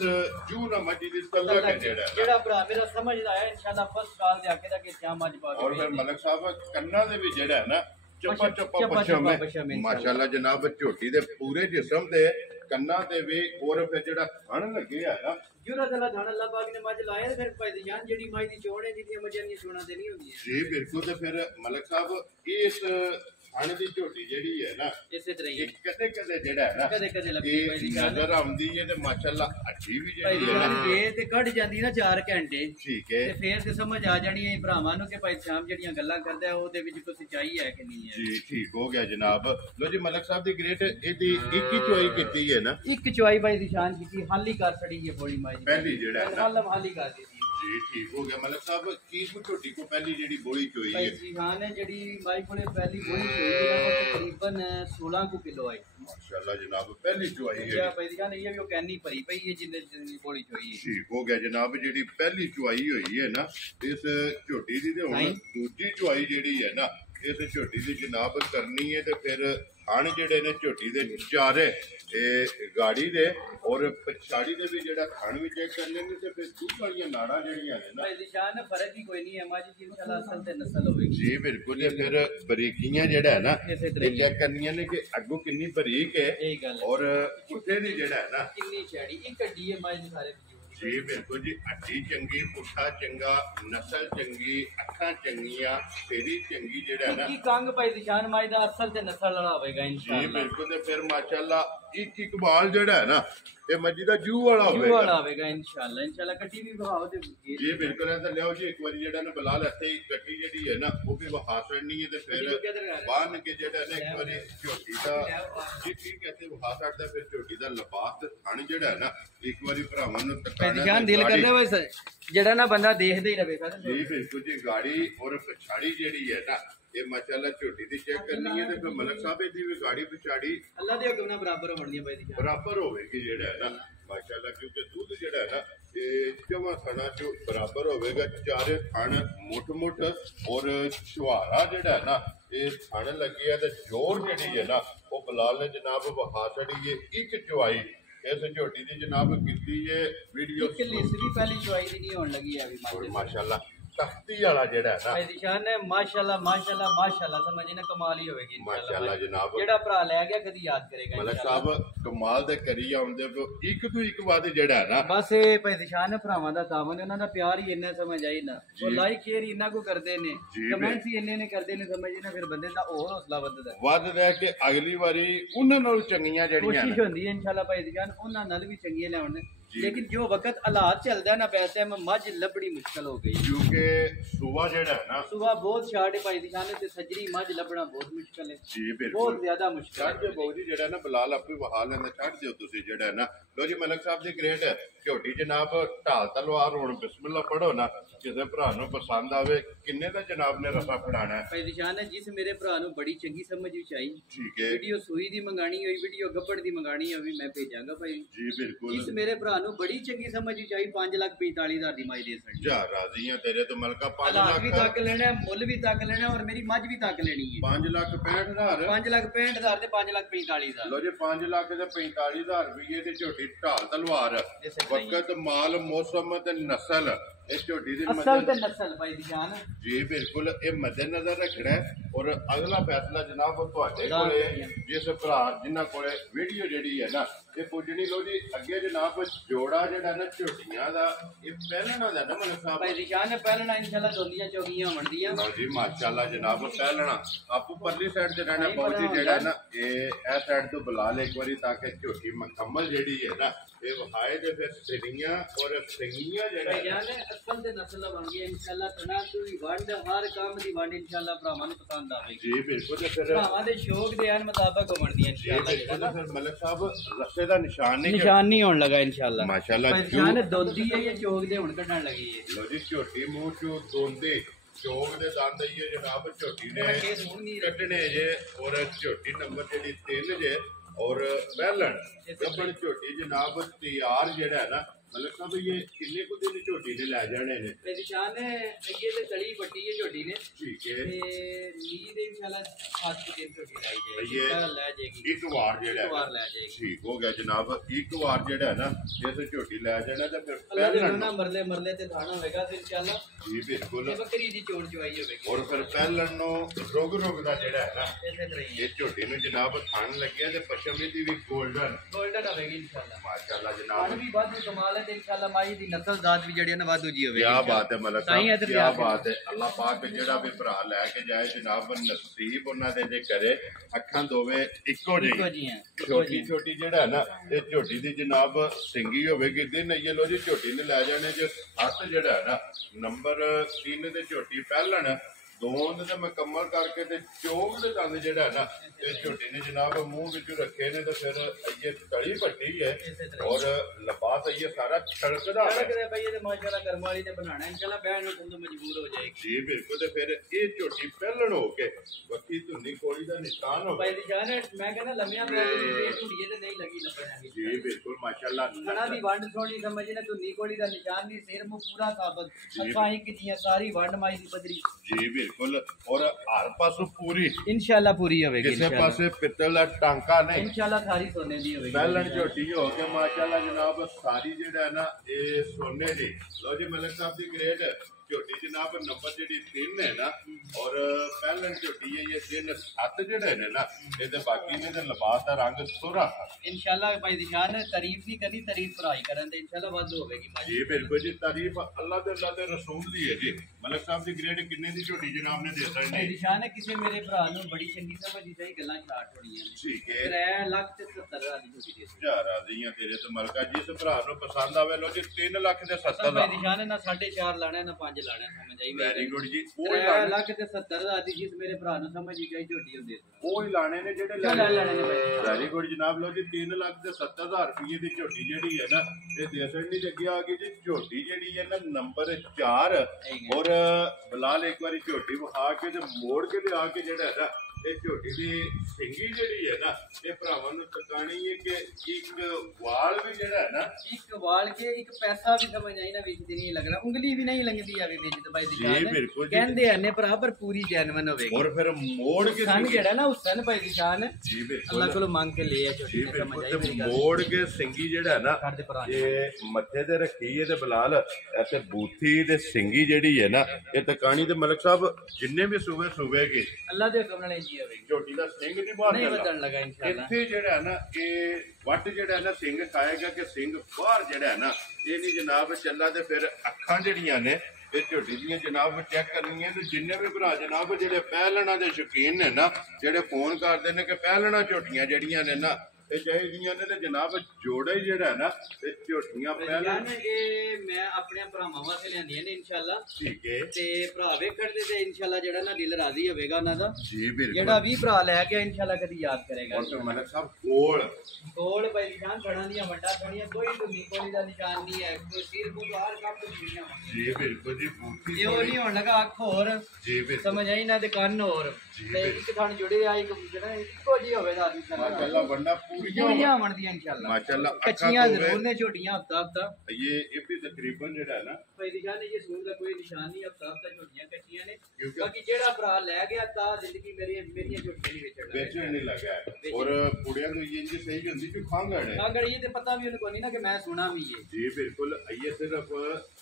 ਜੂ ਨਾ ਮੱਜੀ ਦੀ ਤਲਕ ਹੈ ਜਿਹੜਾ ਭਰਾ ਮੇਰਾ ਸਮਝਦਾ ਹੈ ਇਨਸ਼ਾਅੱਲਾ ਫਸਟ ਕਾਲ ਦੇ ਆਕੇ ਦਾ ਕਿ ਕਿਆ ਮੱਝ ਪਾ ਕੇ ਔਰ ਫਿਰ ਮਲਕ ਸਾਹਿਬ ਕੰਨਾਂ ਦੇ ਵੀ ਜਿਹੜਾ ਹੈ ਨਾ ਚੱਪਾ ਚੱਪਾ ਪਛਮ ਪਛਮ ਮਾਸ਼ਾਅੱਲਾ ਜਨਾਬ ਝੋਟੀ ਦੇ ਪੂਰੇ ਜਿਸਮ ਤੇ ਕੰਨਾਂ ਤੇ ਵੀ ਔਰ ਫਿਰ ਜਿਹੜਾ ਥਣ ਲੱਗੇ ਆ ਨਾ ਜੁਰਾ ਦਲਾ ਥਣ ਅੱਲਾਹ ਪਾਕ ਨੇ ਮੱਝ ਲਾਇਆ ਤੇ ਫਿਰ ਭਾਈ ਦੀ ਜਾਨ ਜਿਹੜੀ ਮੱਝ ਦੀ ਚੋਣ ਹੈ ਜਿੰਨੀਆਂ ਮੱਝਾਂ ਦੀਆਂ ਚੋਣਾਂ ਤੇ ਨਹੀਂ ਹੁੰਦੀਆਂ ਜੀ ਬਿਲਕੁਲ। ਤੇ ਫਿਰ ਮਲਕ ਸਾਹਿਬ ਇਸ ਥਣ ਦੀ ਝੋਟੀ ਜਿਹੜੀ ਹੈ ਨਾ ਇਸੇ ਤਰ੍ਹਾਂ ਹੀ ਇਹ ਕਦੇ ਕਦੇ ਜਿਹੜਾ ਹੈ ਨਾ ਕਦੇ ਲੱਗੀ ਭਾਈ ਦੀ ਇਹ ਜਾਨ ਨਜ਼ਰ ਆਉਂਦੀ ਹੈ ਤੇ ਮਾਸ਼ਾਅੱਲਾ ਅੱਛੀ ਵੀ ਭਾਈ ਦੀ ਜਿਹੜੀ ਹੈ ਜਾਨ ਨਾ ਜੇ ਤੇ ਕੱਢ ਜਾਂਦੀ ਨਾ 4 ਘੰਟੇ ਠੀਕ ਹੈ ਤੇ ਫੇਰ ਤੇ ਸਮਝ ਆ ਜਾਣੀ ਹੈ ਭਰਾਵਾਂ ਨੂੰ ਕਿ ਭਾਈ ਸ਼ਾਮ ਜਿਹੜੀਆਂ ਗੱਲਾਂ ਕਰਦਾ ਉਹਦੇ ਵਿੱਚ ਕੋਈ ਸੱਚਾਈ ਹੈ ਕਿ ਨਹੀਂ ਹੈ। ਜੀ ਠੀਕ ਹੋ ਗਿਆ ਜਨਾਬ। ਲੋ ਜੀ ਮਲਕ ਸਾਹਿਬ ਦੀ ਗ੍ਰੇਟ ਇਹਦੀ ਇੱਕ ਹੀ ਚੋਈ ਕੀਤੀ ਹੈ ਨਾ ਇੱਕ ਚੁਆਈ ਭਾਈ ਦੀ ਸ਼ਾਨ ਕੀਤੀ ਹਾਲੀ ਕਰ ਛੜੀ ਹੈ ਬੋੜੀ ਮਾਈ ਦੀ ਪਹਿਲੀ ਜਿਹੜਾ ਹੈ ਨਾ ਹਾਲਮ ਹਾਲੀ ਕਰ ਦਿੱਤੀ ਜੀ ਠੀਕ ਹੋ ਗਿਆ। ਮਲਕ ਸਾਹਿਬ ਕੀ ਝੋਟੀ ਕੋ ਪਹਿਲੀ ਜਿਹੜੀ ਬੋਲੀ ਚੋਈ ਭਾਈ ਹੈ ਜੀ ਹਾਂ ਨੇ ਜਿਹੜੀ ਮਾਈ ਕੋਲੇ ਪਹਿਲੀ ਬੋੜੀ ਹੋਈ ਹੈ ਉਹ ਤਕਰੀਬਨ 16 ਕਿਲੋ ਆਈ ਮਾਸ਼ਾਅੱਲਾ ਜਨਾਬ ਪਹਿਲੀ ਚੁਆਈ ਜਾਂ ਹੈ ਭਾਈ ਦੀ ਜਾਨ ਇਹ ਵੀ ਉਹ ਕੈਨੀ ਭਰੀ ਪਈ ਹੈ ਜਿੰਨੇ ਬੋੜੀ ਚੋਈ ਹੈ। ਠੀਕ ਹੋ ਗਿਆ ਜਨਾਬ। ਜਿਹੜੀ ਪਹਿਲੀ ਚੁਆਈ ਹੋਈ ਹੈ ਨਾ ਇਸ ਝੋਟੀ ਦੀ ਤੇ ਹੁਣ ਦੂਜੀ ਚੁਆਈ ਜਿਹੜੀ ਹੈ ਨਾ ਇਸ ਝੋਟੀ ਦੀ ਜਨਾਬ ਕਰਨੀ ਹੈ ਤੇ ਫਿਰ ਥਣ ਜਿਹੜੇ ਨੇ ਝੋਟੀ ਦੇ ਚਾਰੇ ਇਹ ਗਾੜੀ ਦੇ ਔਰ ਪਛਾੜੀ ਦੇ ਵੀ ਜਿਹੜਾ ਥਣ ਵੀ ਚੈੱਕ ਕਰਨੇ ਨੇ ਤੇ ਫਿਰ ਦੂਧ ਵਾਲੀਆਂ ਨਾੜਾਂ ਜਿਹੜੀਆਂ ਨੇ ਨਾ ਭਾਈ ਦੀ ਸ਼ਾਨ ਫਰਕ ਹੀ ਕੋਈ ਨਹੀਂ ਹੈ ਮਾਜੀ ਜੀ ਇਨਸ਼ਾਅੱਲਾ ਅਸਲ ਤੇ ਨਸਲ ਹੋਵੇਗੀ ਜੀ ਬਿਲਕੁਲ। ਇਹ ਫਿਰ ਬਰੀਕੀਆਂ ਜਿਹੜਾ ਹੈ ਨਾ ਇਸੇ ਤਰ੍ਹਾਂ ਇਹ ਚੈੱਕ ਕਰਨੀਆਂ ਨੇ ਕਿ ਅੱਗੋਂ ਕਿੰਨੀ ਬਰੀਕ ਹੈ ਇਹ ਗੱਲ ਹੈ। ਔਰ ਪੁੱਠੇ ਦੀ ਜਿਹੜਾ ਹੈ ਨਾ ਕਿੰਨੀ ਛੜੀ ਇੱਕ ਅੱਡੀ ਹੈ ਮਾਜੀ ਸਾਰੇ ਜੀ ਬਿਲਕੁਲ ਜੀ। ਅੱਡੀ ਚੰਗੀ ਪੁੱਠਾ ਚੰਗਾ ਨਸਲ ਚੰਗੀ ਅੱਖਾਂ ਚੰਗੀਆਂ ਫੇਰੀ ਚੰਗੀ ਜਿਹੜਾ ਹੈ ਨਾ ਕੀ ਕੰਗ ਭਾਈ ਦੀ ਸ਼ਾਨ ਮਾਜੀ ਦਾ ਅਸਲ ਤੇ ਨਸਲ ਵਾਲਾ ਹੋਵੇਗਾ ਜੀ ਇਨਸ਼ਾਅੱਲਾ। ਬਿਲਕੁਲ। ਤੇ ਫਿਰ ਮਾਸ਼ਾਅੱਲਾ ਇੱਕ ਇੱਕ ਬਾਲ ਜਿਹੜਾ ਹੈ ਨਾ ਇਹ ਮੱਜੀ ਦਾ ਜੂ ਵਾਲਾ ਜੂ ਵਾਲਾ ਹੋਵੇਗਾ ਹੋਵੇਗਾ ਇਨਸ਼ਾਅੱਲਾ ਕੱਟੀ ਵੀ ਵਿਖਾਓ ਤੇ ਜੀ ਬਿਲਕੁਲ। ਇਹ ਤਾਂ ਲਿਆਓ ਜੀ ਇੱਕ ਵਾਰੀ ਜਿਹੜਾ ਨਾ ਬਲਾਲ ਇੱਥੇ ਹੀ ਕੱਟੀ ਜਿਹੜੀ ਹੈ ਨਾ ਉਹ ਵੀ ਵਹਾ ਛੱਡਣੀ ਹੈ ਤੇ ਫਿਰ ਬੰਨ ਕੇ ਜਿਹੜਾ ਨਾ ਇੱਕ ਵਾਰੀ ਝੋਟੀ ਦਾ ਜੀ ਠੀਕ ਹੈ ਤੇ ਵਹਾ ਛੱਡਦਾ ਫਿਰ ਝੋਟੀ ਦਾ ਲਿਬਾਸ ਤੇ ਥਣ ਜਿਹੜਾ ਹੈ ਨਾ ਇੱਕ ਵਾਰੀ ਭਰਾਵਾਂ ਨੂੰ ਤਕਾਣਾ ਜਾਨ ਦਿਲ ਕਰਦਾ ਬਸ ਜਿਹੜਾ ਨਾ ਬੰਦਾ ਦੇਖਦਾ ਹੀ ਰਵੇ ਜੀ ਬਿਲਕੁਲ ਜੀ। ਗਾੜੀ ਔਰ ਪਛਾੜੀ ਜਿਹੜੀ ਹੈ ਨਾ ਇਹ ਮਾਸ਼ਾਅੱਲਾ ਝੋਟੀ ਦੀ ਚੈੱਕ ਕਰਨੀ ਹੈ ਤੇ ਫਿਰ ਮਲਕ ਸਾਹਿਬ ਦੀ ਵੀ ਗਾੜੀ ਪਛਾੜੀ ਅੱਲਾ ਦੇ ਹੁਕਮ ਨਾਲ ਬਰਾਬਰ ਹੋਣੀਆਂ ਭਾਈ ਦੀ ਜਾਨ ਬਰਾਬਰ ਹੋਵੇਗੀ ਜਿਹੜਾ ਹੈ ਨਾ ਮਾਸ਼ਾਅੱਲਾ ਕਿਉਂਕਿ ਦੁੱਧ ਜਿਹੜਾ ਹੈ ਨਾ ਇਹ ਜਮਾ ਥਣਾ ਚ ਬਰਾਬਰ ਹੋਵੇਗਾ। ਚਾਰੇ ਥਣ ਮੁੱਠ ਔਰ ਛੁਹਾਰਾ ਜਿਹੜਾ ਹੈ ਨਾ ਇਹ ਥਣ ਲੱਗੇ ਆ ਤੇ ਜੋਰ ਜਿਹੜੀ ਹੈ ਨਾ ਉਹ ਬਲਾਲ ਨੇ ਜਨਾਬ ਵਹਾ ਛੜੀ ਹੈ ਇੱਕ ਚੁਆਈ ਇਸ ਝੋਟੀ ਦੀ ਜਨਾਬ ਕੀਤੀ ਹੈ ਵੀਡੀਓ ਕਿ ਲਿਸ ਵੀ ਪਹਿਲੀ ਚੁਆਈ ਦੀ ਨਹੀਂ ਹੋਣ ਲੱਗੀ ਆ ਵੀ ਔਰ ਮਾਸ਼ਾਅੱਲਾ तख्ती वाला जेड़ा है ना भाई दिशान ने माशाल्लाह माशाल्लाह माशाल्लाह समझे ना कमाल ही होगी माशाल्लाह जनाब जेड़ा भरा ले गया कदी याद करेगा मलक साहब कमाल दे करी आउंदे एक तो एक वाद जेड़ा है ना बस भाई दिशान ने भरावां दा काम ने उन्हां दा प्यार ही इन्ना समझ आई ना वो लाइक शेयर इन्ना को करदे ने कमेंट्स ही इन्ने ने करदे ने समझे ना फिर बंदे दा और हौसला वधदा है कि अगली बारी उन्हां नाल चंगियां जेड़ियां कोशिश होंदी है इंशाल्लाह भाई दिशान उन्हां नाल भी चंगियां लियाउण लेकिन जो वक्त हालात चलदा है ना वैसे में मज लबड़ी मुश्किल हो गई क्योंकि सुबह जेड़ा है ना सुबह बहुत शार्ट है भाई दिशान ते सजरी मज लबना बहुत मुश्किल है जी बिल्कुल बहुत ज्यादा मुश्किल छड़ दे बहुत जी जेड़ा ना बिलाल आपे वहा लेंदा छड़ दियो तुसी जेड़ा है ना लो जी मलक साहब दी ग्रेट है झोटी जनाब ढाल तलवार हुण बिस्मिल्लाह पढ़ो ना किसे भरा नु पसंद आवे किन्ने दा जनाब ने रसा फड़ाना है भाई दिशान है जिस मेरे भरा नु बड़ी चंगी समझ विच आई ठीक है वीडियो सूई दी मंगानी होई वीडियो गब्बड़ दी मंगानी होई मैं भेजांगा भाई जी बिल्कुल जिस मेरे भरा नु बड़ी चंगी समझ विच आई 5,45,000 दी माई दे सकदी जा राजी हैं तेरे तो मलका 5 लाख लाख भी तक लेना है मुੱਲ भी तक लेना है और मेरी मज भी तक लेनी है 5,65,000 5,65,000 ਤੇ 5,45,000 लो जी 5,45,000 रुपये दी झोटी ढाल तलवार वक्त माल मौसम ते नस्ल इस झोटी दी असल ते नस्ल भाई दी जान जी बिल्कुल ये मद्देनजर रखना है और अगला फैसला जनाब तुहाडे कोले जिस भरा जिन्हां कोले वीडियो जेहड़ी है ना ये पुजनी लो जी अगे जनाब जोड़ा जेड़ा ना झोटियां दा ये पहलना दा ना मलक साहब भाई दिशान ने पहलना इंशाल्लाह दोंदियां चौगियां होंदियां लो जी माशाल्लाह जनाब पहलना आपू परली साइड ते रहना बहुत ही जेड़ा ना ये ए साइड तो बुलाल एक बारी ताकि झोटी मुकम्मल जेड़ी है ना ये वहाए दे फिर सिरियां और सिंगियां जेड़ा भाई जान असल ते नस्ल बन गई इंशाल्लाह तना कोई वंड हर काम दी वंड इंशाल्लाह भरावां नु पसंद आवेगी जी बिल्कुल ते फिर भरावां दे शौक दे आन मुताबिक बनदी है इंशाल्लाह फिर मलक साहब रस्ते दा निशान नहीं निशान नहीं होने लगा इंशाल्लाह माशाल्लाह जान दोंदी है ये चौक दे हुन कढण लगी है लो जी झोटी मुंह चो दोंदे चौक दे दंद ये जनाब झोटी ने कटने जे और झोटी नंबर जेडी 3 जे और पहलन गब्बड़ झोटी जनाब तैयार जेड़ा है ना मतलब साहब ये किन्ने को दिन झोटी ने ले जाने ने ते निशान है ये ते तली पट्टी है झोटी ने ठीक है ते नींद इंशाल्लाह 7 दिन झोटी लाई जाएगी ये ले जाएगी एक बार जेड़ा एक बार ले जाएगी ठीक हो गया जनाब एक बार जेड़ा है ना जैसे झोटी ले जाना ते फिर अल्लाह दे पहलन ना मरले मरले ते थाना होएगा फिर इंशाल्लाह जी बिल्कुल ये बकरी दी चोड़ चवाई होएगी और फिर पहलन नो रोग दा जेड़ा है ना ऐसे तरह ये झोटी नु जनाब खान लगे ते पशमी दी भी गोल्डन होएगी इंशाल्लाह माशाल्लाह आज जनाब भी वाधू कमाल है ते इंशाल्लाह माई दी नस्ल जात भी जड़ी ना वाधू जी होएगी क्या बात है मलक ताई साहब इधर क्या जाके बात है अल्लाह पाक जेड़ा भी भरा लेके जाए जनाब नसीब उन्हां दे जे करे अखां दोवे इक्को इक्को जी जी हैं छोटी छोटी जेड़ा है ना ये झोटी दी जनाब सिंगी होवेगी दिन ये लो जी झोटी ने ले जाने जो हथ जेड़ा है ना नंबर 3 ते झोटी पहलन दोंद ते मुकम्मल करके ते चौक दे दंद जेड़ा है ना ये झोटी ने जनाब मुंह विच रखे ने ते फिर ये तली पट्टी है और लबास ये सारा छड़कदा है करे भाई ये माशाल्लाह कर्म वाली ने बनाना इंशाल्लाह बहन नु तो मजबूर हो जाएगी जी बिल्कुल ते फिर ये झोटी पहलन हो के वक्की धुनी कोड़ी दा निशान हो भाई दी जान मैं कहना लम्मियां पे ये टूटिए ते नहीं लगी लपना जी बिल्कुल माशाल्लाह खाना दी वंड सोनी समझ ने धुनी कोड़ी दा निशान दी सिर मु पूरा साबित अखा एक जियां सारी वंड माई दी बदरी जी बिल्कुल और हर पासों पूरी इंशाल्लाह पूरी होवेगी किसी पासे पित्तल दा टांका नहीं इंशाल्लाह सारी सोने दी होवेगी पहलन झोटी हो के माशाल्लाह जनाब सारी जेड़ा है ना ये सोने दी लो जी मलिक साहब दी ग्रेट झोटी जनाब नंबर जेडी 3 है ना और पहलन झोटी है ये दिन 7 जेड़े ने ना ये ते बाकी ने ते लिबास दा रंग सोरा इंशाल्लाह भाई दिशान तारीफ नहीं करनी तारीफ भराई करन ते इंशाल्लाह वाद होवेगी जी बिल्कुल जी तारीफ अल्लाह दे रसूल दी है जी मलिक साहब दी ग्रेट किन्ने दी झोटी जनाब ने देता भाई नहीं दिशान किसी मेरे भरा नु बड़ी चंगी समझ सही गल्लां स्टार्ट होणीਆਂ ने ठीक है 3 लाख ते 70 दी झोटी दे जा राजियां तेरे ते मलका जिस भरा नु पसंद आवे लो जी 3 लाख ते 70 भाई दिशान ना 4.5 लाना ना 5 लाना समझ आई वेरी गुड जी 3 लाख ते 70 दी जिस मेरे भरा नु समझ ही गई झोटी ਹੁੰਦੀ ਉਹ ਹੀ ਲਾਣੇ ਨੇ ਜਿਹੜੇ ਲੈਣੇ ਨੇ ਬਾਈ ਵੈਰੀ ਗੁੱਡ ਜਨਾਬ ਲੋ ਜੀ 3 ਲੱਖ ਤੇ 70,000 ਰੁਪਏ ਦੀ ਝੋਟੀ ਜਿਹੜੀ ਹੈ ਨਾ ਇਹ ਦੇਸਣ ਦੀ ਲੱਗੀ ਆ ਗਈ ਜੀ ਝੋਟੀ ਜਿਹੜੀ ਹੈ ਨਾ ਨੰਬਰ 4 ਔਰ ਬਲਾਲ ਇੱਕ ਵਾਰੀ ਝੋਟੀ ਵਿਖਾ ਕੇ ਤੇ ਮੋੜ ਕੇ ਤੇ ਆ ਕੇ ਜਿਹੜਾ ਹੈ ਨਾ ਇਹ ਝੋਟੀ ਦੀ ਸਿੰਗੀ ਜਿਹੜੀ ਹੈ ਨਾ ਇਹ ਭਰਾਵਾਂ ਨੂੰ ਤਕਾਣੀ ਹੈ ਕਿ ਇੱਕ ਵਾਲ ਵੀ ਜਿਹੜਾ ਹੈ ਨਾ ਇੱਕ ਵਾਲ ਕੇ ਇੱਕ ਪੈਸਾ ਵੀ ਸਮਝ ਆਈ ਨਾ ਵੇਚਦੀ ਨਹੀਂ ਲੱਗਣਾ ਉਂਗਲੀ ਵੀ ਨਹੀਂ ਲੰਘਦੀ ਆਵੇ ਵਿੱਚ ਦਬਾਈ ਦੀ ਜਾਨ ਕਹਿੰਦੇ ਨੇ ਭਰਾ ਪਰ ਪੂਰੀ ਜੈਨੂਇਨ ਹੋਵੇਗੀ ਔਰ ਫਿਰ ਮੋੜ ਕੇ ਸਨ ਜਿਹੜਾ ਨਾ ਉਸ ਸਨ ਭਾਈ ਦੀ ਜਾਨ ਜੀ ਬਿਲਕੁਲ ਅੱਲਾਹ ਕੋਲੋਂ ਮੰਗ ਕੇ ਲਿਆ ਝੋਟੀ ਨੇ ਸਮਝ ਆਈ ਮੇਰੀ ਗੱਲ ਮੋੜ ਕੇ ਸਿੰਗੀ ਜਿਹੜਾ ਨਾ ਇਹ ਮੱਥੇ ਤੇ ਰੱਖੀ ਹੈ ਤੇ ਬਲਾਲ ਅਤੇ ਬੂਥੀ ਤੇ ਸਿੰਗੀ ਜਿਹੜੀ ਹੈ ਨਾ ਇਹ ਤਕਾਣੀ ਤੇ ਮਲਕ ਸਾਹਿਬ ਜਿੰਨੇ ਵੀ ਸੂਬੇ ਕੇ ਅੱਲਾਹ ਦੇ ਹੁਕਮ ਨਾਲ ਇੰਜੀ ਹੋਵੇਗੀ ਝੋਟੀ ਦਾ ਸਿੰਘ ਨਹੀਂ ਬਾਹਰ ਨਹੀਂ ਵਧਣ ਲੱਗਾ ਇਨਸ਼ਾਅੱਲਾ ਇੱਥੇ ਜਿਹੜਾ ਨਾ ਇਹ ਵੱਟ ਜਿਹੜਾ ਨਾ ਸਿੰਘ ਖਾਏਗਾ ਕਿ ਸਿੰਘ ਬਾਹਰ ਜਿਹੜਾ ਨਾ ਇਹ ਨਹੀਂ ਜਨਾਬ ਚੱਲਾ ਤੇ ਫਿਰ ਅੱਖਾਂ ਜਿਹੜੀਆਂ ਨੇ ਇਹ ਝੋਟੀ ਦੀਆਂ ਜਨਾਬ ਚੈੱਕ ਕਰਨੀਆਂ ਤੇ ਜਿੰਨੇ ਵੀ ਭਰਾ ਜਨਾਬ ਜਿਹੜੇ ਪਹਿਲਣਾ ਦੇ ਸ਼ੌਕੀਨ ਨੇ ਨਾ ਜਿਹੜੇ ਫੋਨ ਕਰਦੇ ਨੇ ਕਿ ਪਹਿਲਣਾ ਝੋਟੀਆਂ ਜਿਹੜੀਆਂ ਨੇ ਨਾ ਇਹ ਚਾਹੀਦੀਆਂ ਨੇ ਤੇ ਜਨਾਬ ਜੋੜਾ ਹੀ ਜਿਹੜਾ ਨਾ ਤੇ ਝੋਟੀਆਂ ਪਹਿਲਾਂ ਇਹ ਮੈਂ ਆਪਣੇ ਭਰਾਵਾਂ ਵਾਸਤੇ ਲਿਆਂਦੀਆਂ ਨੇ ਇਨਸ਼ਾਅੱਲਾ ਠੀਕ ਹੈ ਤੇ ਭਰਾ ਵੇਖਣ ਦੇ ਤੇ ਇਨਸ਼ਾਅੱਲਾ ਜਿਹੜਾ ਨਾ ਦਿਲ ਰਾਜ਼ੀ ਹੋਵੇਗਾ ਉਹਨਾਂ ਦਾ ਜੀ ਬਿਲਕੁਲ ਜਿਹੜਾ ਵੀ ਭਰਾ ਲੈ ਗਿਆ ਇਨਸ਼ਾਅੱਲਾ ਕਦੀ ਯਾਦ ਕਰੇਗਾ ਔਰ ਮਲਕ ਸਾਹਿਬ ਕੋਲ ਭਾਈ ਨਿਸ਼ਾਨ ਖੜਾਂ ਦੀਆਂ ਵੱਡਾ ਖੜੀਆਂ ਕੋਈ ਕੋਲੀ ਦਾ ਨਿਸ਼ਾਨ ਨਹੀਂ ਹੈ ਕੋਈ ਸਿਰ ਕੋ ਬਾਹਰ ਕੰਮ ਤੋਂ ਦੁਨੀਆ ਜੀ ਬਿਲਕੁਲ ਜੀ ਬੂਟੀ ਇਹ ਨਹੀਂ ਹੋਣ ਲੱਗਾ ਅੱਖ ਹੋਰ ਜੀ ਬਿਲਕੁਲ ਸਮਝ ਆਈ ਨਾ ਤੇ ਕੰਨ ਹੋਰ ਤੇ ਇੱਕ ਥਣ ਜੁੜੇ ਆ ਇੱਕ ਜਿਹੜਾ ਇੱਕੋ ਜੀ ਹੋਵੇ ਦਾ ਮਾਸ਼ਾਅੱਲਾ ਬੰਦਾ ਪੂਰੀਆਂ ਬਣਦੀਆਂ ਇਨਸ਼ਾਅੱਲਾ ਮਾਸ਼ਾਅੱਲਾ ਕੱਚੀਆਂ ਜ਼ਰੂਰ ਨੇ ਛੋਟੀਆਂ ਹਫਤਾ ਇਹ ਵੀ ਤਕਰੀਬਨ ਜਿਹੜਾ ਨਾ ਭਾਈ ਨਿਸ਼ਾਨ ਇਹ ਸੂਰ ਦਾ ਕੋਈ ਨਿਸ਼ਾਨ ਨਹੀਂ ਹਫਤਾ ਛੋਟੀਆਂ ਕੱਚੀਆਂ ਨੇ ਬਾਕੀ ਜਿਹੜਾ ਭਰਾ ਲੈ ਗਿਆ ਤਾਂ ਜ਼ਿੰਦਗੀ ਮੇਰੀਆਂ ਛੋਟੀਆਂ ਨਹੀਂ ਵੇਚਣ ਨਹੀਂ ਲੱਗਾ ਔਰ ਕੁੜੀਆਂ ਨੂੰ ਇਹ ਜੀ ਸਹੀ ਹੁੰਦੀ ਕਿ ਖਾਂਗੜ ਹੈ ਖਾਂਗੜ ਇਹ ਤੇ ਪਤਾ ਵੀ ਉਹਨੂੰ ਕੋਈ ਨਹੀਂ ਨਾ ਕਿ ਮੈਂ ਸੁਣਾ ਵੀ ਹੈ ਜੀ ਬਿਲਕੁਲ ਇਹ ਸਿਰਫ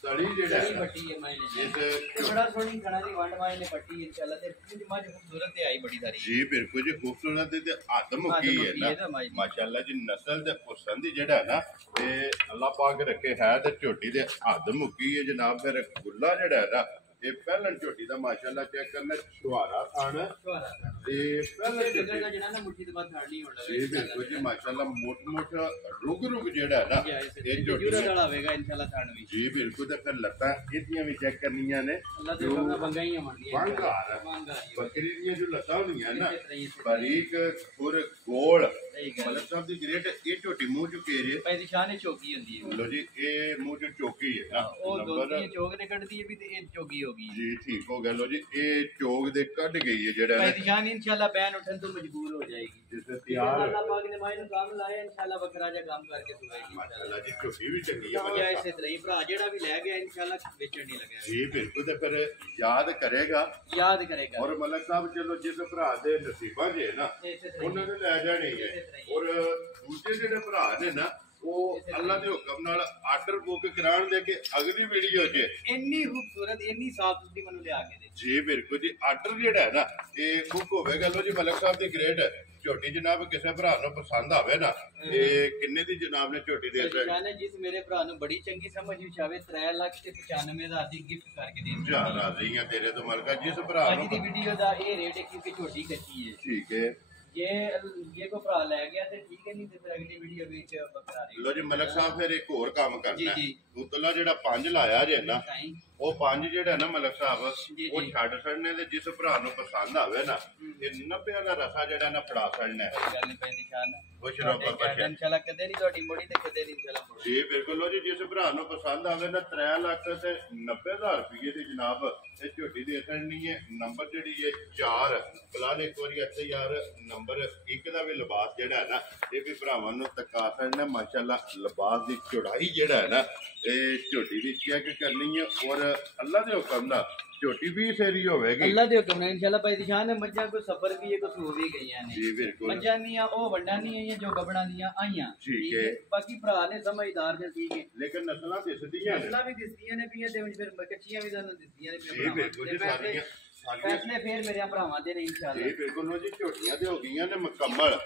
ਤੜੀ ਜਿਹੜਾ ਹੈ ਪੱਟੀ ਹੈ ਮਾਈ ਨੇ ਇਹ ਬੜਾ ਸੋਹਣੀ ਖੜਾ ਦੀ ਵੰਡ ਮਾਈ ਨੇ ਪੱਟੀ ਇਨਸ਼ਾਅੱਲਾ ਤੇ ਕੁਝ ਮੱਝ ਖੂਬਸੂਰਤ ਤੇ ਆਈ ਬੜੀ ਸਾਰੀ ਜੀ ਬਿਲਕੁਲ ਜੀ ਖੂਬਸੂਰਤ ਤੇ ਆਦਮ ਕੀ ਹੈ ਨਾ ਮਾਸ਼ਾਅੱਲਾ ਜੀ ਨਸਲ ਤੇ ਹੁਸਨ ਦੀ ਜਿਹੜਾ ਨਾ ਤੇ ਅੱਲਾਹ ਪਾਕ ਰੱਖੇ ਹੈ ਤੇ ਝੋਟੀ ਦੇ ਆਦਮ ਕੀ ਹੈ ਜਨਾਬ ਫਿਰ ਗੁੱਲਾ ਜਿਹੜਾ ਨਾ ਇਹ ਪਹਿਲਾਂ ਝੋਟੀ ਦਾ ਮਾਸ਼ਾਅੱਲਾ ਚੈੱਕ ਕਰਨਾ ਛੁਹਾਰਾ ਥਾਣ ਤੇ ਪਹਿਲਾਂ ਝੋਟੀ ਦਾ ਜਿਹੜਾ ਨਾ ਮੁੱਠੀ ਦੇ ਬਾਅਦ ਥਾਣ ਨਹੀਂ ਹੋਣਾ ਜੀ ਬਿਲਕੁਲ ਜੀ ਮਾਸ਼ਾਅੱਲਾ ਮੋਟ ਰੁਗ ਜਿਹੜਾ ਨਾ ਇਹ ਝੋਟੀ ਦਾ ਹੋਵੇਗਾ ਇਨਸ਼ਾਅੱਲਾ ਥਾਣ ਵੀ ਜੀ ਬਿਲਕੁਲ ਤੇ ਫਿਰ ਲੱਤਾਂ ਇਹਦੀਆਂ ਵੀ ਚੈੱਕ ਕਰਨੀਆਂ ਨੇ ਅੱਲਾਹ ਦੇ ਹੁਕਮ ਨਾਲ ਬੰਗਾਈਆਂ ਮੰਡੀਆਂ ਬੱਕਰੀ ਦੀਆਂ ਜੋ ਲੱਤਾਂ ਹੁੰਦੀਆਂ ਨਾ ਬਾਰੀਕ ਪੁਰ ਗੋਲ ਮਲਕ ਸਾਹਿਬ ਦੀ ਗ੍ਰੇਟ ਇਹ ਝੋਟੀ ਮੂੰਹ ਚੁੱਕੇ ਜੇ ਭਾਈ ਦੀ ਸ਼ਾਨ ਚੌਕੀ ਹੁੰਦੀ ਹੈ ਲੋ ਜੀ ਇਹ ਮੂੰਹ ਚ ਚੌਕੀ ਹੈ ਨਾ ਉਹ ਦੋਸਤੀ ਚੌਕ ਦੇ ਕੱਢਦੀ ਹੈ ਵੀ ਤੇ ਇਹ ਚੌਕੀ ਹੋ ਗਈ ਜੀ ਠੀਕ ਹੋ ਗਿਆ ਲੋ ਜੀ ਇਹ ਚੌਕ ਦੇ ਕੱਢ ਗਈ ਹੈ ਜਿਹੜਾ ਭਾਈ ਦੀ ਸ਼ਾਨ ਇਨਸ਼ਾਅੱਲਾ ਬੈਨ ਉੱਠਣ ਤੋਂ ਮਜਬੂਰ ਹੋ ਜਾਏਗੀ ਜਿਸ ਤਿਆਰ ਅੱਲਾਹ ਪਾਕ ਨੇ ਮਾਇਨ ਕੰਮ ਲਾਇਆ ਇਨਸ਼ਾਅੱਲਾ ਬੱਕਰਾ ਜਿਹਾ ਕੰਮ ਕਰਕੇ ਸੁਣਾਏਗੀ ਮਾਸ਼ਾਅੱਲਾ ਜੀ ਝੋਟੀ ਵੀ ਚੰਗੀ ਹੈ ਜਾਂ ਇਸੇ ਤਰ੍ਹਾਂ ਹੀ ਭਰਾ ਜਿਹੜਾ ਵੀ ਲੈ ਗਿਆ ਇਨਸ਼ਾਅੱਲਾ ਵੇਚਣ ਨਹੀਂ ਲੱਗਿਆ ਜੀ ਬਿਲਕੁਲ ਤੇ ਫਿਰ ਯਾਦ ਕਰੇਗਾ ਔਰ ਮਲਕ ਸਾਹਿਬ ਚਲੋ ਜਿਸ ਭਰਾ ਦੇ ਨਸੀਬਾਂ ਜੇ ਨਾ ਉਹਨਾਂ ਨੇ ਲੈ ਜਾਣੀ ਹੈ ਔਰ ਦੂਜੇ ਜਿਹੜੇ ਭਰਾ ਨੇ ਨਾ ਉਹ ਅੱਲਾਹ ਦੇ ਹੁਕਮ ਨਾਲ ਆਰਡਰ ਬੁੱਕ ਕਰਾਉਣ ਦੇ ਕੇ ਅਗਲੀ ਵੀਡੀਓ 'ਚ ਇੰਨੀ ਖੂਬਸੂਰਤ ਇੰਨੀ ਸਾਫ਼ ਸੁਥਰੀ ਮੈਨੂੰ ਲਿਆ ਕੇ ਦੇ ਜੀ ਬਿਲਕੁਲ ਜੀ ਆਰਡਰ ਜਿਹੜਾ ਹੈ ਨਾ ਇਹ ਬੁੱਕ ਹੋਵੇਗਾ ਲੋ ਜੀ ਮਲਕ ਸਾਹਿਬ ਦੀ ਗ੍ਰੇਡ ਝੋਟੀ ਜਨਾਬ ਕਿਸੇ ਭਰਾ ਨੂੰ ਪਸੰਦ ਆਵੇ ਨਾ ਇਹ ਕਿੰਨੇ ਦੀ ਜਨਾਬ ਨੇ ਝੋਟੀ ਦੇ ਦਿੱਤੀ ਜਿਸ ਮੇਰੇ ਭਰਾ ਨੂੰ ਬੜੀ ਚੰਗੀ ਸਮਝ ਵਿੱਚ ਆਵੇ 3,95,000 ਦੀ ਗਿਫਟ ਕਰਕੇ ਦੇ ਜਾ ਰਾਜ਼ੀ ਆ ਤੇਰੇ ਤੋਂ ਮਲਕਾ ਜਿਸ ਭਰਾ ਨੂੰ ਅੱਜ ਦੀ ਵੀਡੀਓ ਦਾ ਇਹ ਰੇਟ ਹੈ ਕਿਉਂਕਿ ਝੋਟੀ ਕੱਚੀ ਹੈ ਠੀਕ ਹੈ ਜੇ ਕੋ ਭਰਾ ਲੈ ਗਿਆ ਤੇ ਠੀਕ ਹੈ ਨਹੀਂ ਤੇ ਫਿਰ ਅਗਲੀ ਵੀਡੀਓ ਵਿੱਚ ਬਕਰਾ ਰਹੀ ਲੋ ਜੀ ਮਲਕ ਸਾਹਿਬ ਫਿਰ ਇੱਕ ਹੋਰ ਕੰਮ ਕਰਨਾ ਉਤਲਾ ਜਿਹੜਾ 5 ਲਾਇਆ ਜੇ ਨਾ ਉਹ 5 ਜਿਹੜਾ ਨਾ ਮਲਕ ਸਾਹਿਬ ਉਹ ਛੱਡ ਛੱਡਨੇ ਤੇ ਜਿਸ ਭਰਾ ਨੂੰ ਪਸੰਦ ਆਵੇ ਨਾ ਇਹ 90 ਦਾ ਰਸਾ ਜਿਹੜਾ ਨਾ ਫੜਾ ਛੱਡਣਾ ਗੱਲ ਨਹੀਂ ਪੈਂਦੀ ਖਾਨ ਖੁਸ਼ ਰਹੋ ਬੱਚੇ ਇਨਸ਼ਾਅੱਲਾ ਕਦੇ ਨਹੀਂ ਤੁਹਾਡੀ ਮੋੜੀ ਤੇ ਕਦੇ ਨਹੀਂ ਇਨਸ਼ਾਅੱਲਾ ਮੋੜੀ ਜੀ ਬਿਲਕੁਲ ਲੋ ਜੀ ਜਿਸ ਭਰਾ ਨੂੰ ਪਸੰਦ ਆਵੇ ਨਾ 3 ਲੱਖ ਤੇ 90,000 ਰੁਪਏ ਦੀ ਜਨਾਬ ਇਹ ਝੋਟੀ ਦੇ ਕਰਨੀ ਹੈ ਨੰਬਰ ਜਿਹੜੀ ਹੈ 4 ਬਲਾਲ ਇੱਕ ਵਾਰੀ ਇੱਥੇ ਯਾਰ ਨੰਬਰ 1 ਦਾ ਵੀ ਲਿਬਾਸ ਜਿਹੜਾ ਹੈ ਨਾ ਇਹ ਵੀ ਭਰਾਵਾਂ ਨੂੰ ਤਕਾ ਛੱਡਣਾ ਮਾਸ਼ਾਅੱਲਾ ਲਿਬਾਸ ਦੀ ਚੌੜਾਈ ਜਿਹੜਾ ਹੈ ਨਾ ਇਹ ਝੋਟੀ ਦੀ ਚੈੱਕ ਕਰਨੀ ਹੈ ਔਰ ਅੱਲਾਹ ਦੇ ਹੁਕਮ ਨਾਲ ਝੋਟੀ ਵੀ ਫੇਰੀ ਹੋਵੇਗੀ ਅੱਲਾਹ ਦੇ ਹੁਕਮ ਨਾਲ ਇਨਸ਼ਾਅੱਲਾ ਭਾਈ ਦੀ ਸ਼ਾਨ ਮੱਝਾਂ ਕੋਈ ਸਫਰ ਵੀ ਹੈ ਕੋਈ ਸੂ ਵੀ ਗਈਆਂ ਨੇ ਜੀ ਬਿਲਕੁਲ ਮੱਝਾਂ ਦੀਆਂ ਉਹ ਵੱਡਾਂ ਨਹੀਂ ਆਈਆਂ ਜੋ ਗੱਬੜਾਂ ਦੀਆਂ ਆਈਆਂ ਠੀਕ ਹੈ ਬਾਕੀ ਭਰਾ ਨੇ ਸਮਝਦਾਰ ਨੇ ਠੀਕ ਹੈ ਲੇਕਿਨ ਨਸਲਾਂ ਦਿਸਦੀਆਂ ਨੇ ਨਸਲਾਂ ਵੀ ਦਿਸਦੀਆਂ ਨੇ ਪੀਆਂ ਤੇ ਫਿਰ ਕੱਚੀਆਂ ਵੀ ਤੁਹਾਨੂੰ ਦਿਸਦੀਆਂ ਨੇ ਜੀ ਬਿਲਕੁਲ ਜੀ ਸਾਰੀਆਂ ਫੈਸਲੇ ਫੇਰ ਮੇਰੇ ਭਰਾਵਾਂ ਦੇ ਨੇ ਇਨਸ਼ਾਅੱਲਾ ਜੀ ਬਿਲਕੁਲ ਜੀ ਝੋਟੀਆਂ ਤੇ ਹੋ ਗਈਆਂ ਨੇ ਮੁਕੰਮਲ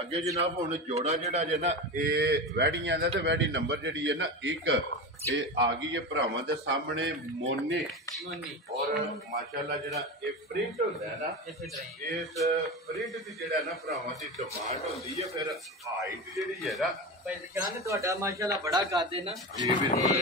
ਅੱਗੇ ਜਨਾਬ ਹੁਣ ਜੋੜਾ ਜਿਹੜਾ ਜੇ ਨਾ ਇਹ ਵੈੜੀਆਂ ਦਾ ਤੇ ਵੈੜੀ ਨੰਬਰ ਜਿਹੜੀ ਹੈ ਨਾ 1 ਇਹ ਆ ਗਈ ਹੈ ਭਰਾਵਾਂ ਦੇ ਸਾਹਮਣੇ ਮੋਨੀ ਔਰ ਮਾਸ਼ਾਅੱਲਾ ਜਿਹੜਾ ਇਹ ਪ੍ਰਿੰਟ ਹੁੰਦਾ ਹੈ ਨਾ ਇਸ ਪ੍ਰਿੰਟ ਦੀ ਜਿਹੜਾ ਨਾ ਭਰਾਵਾਂ ਦੀ ਡਿਮਾਂਡ ਹੁੰਦੀ ਹੈ ਫਿਰ ਹਾਈਟ ਜਿਹੜੀ ਹੈ ਨਾ ਪਹਿਚਾਨ ਤੁਹਾਡਾ ਮਾਸ਼ਾਅੱਲਾ ਬੜਾ ਕਰਦੇ ਨਾ ਜੀ ਬਿਲਕੁਲ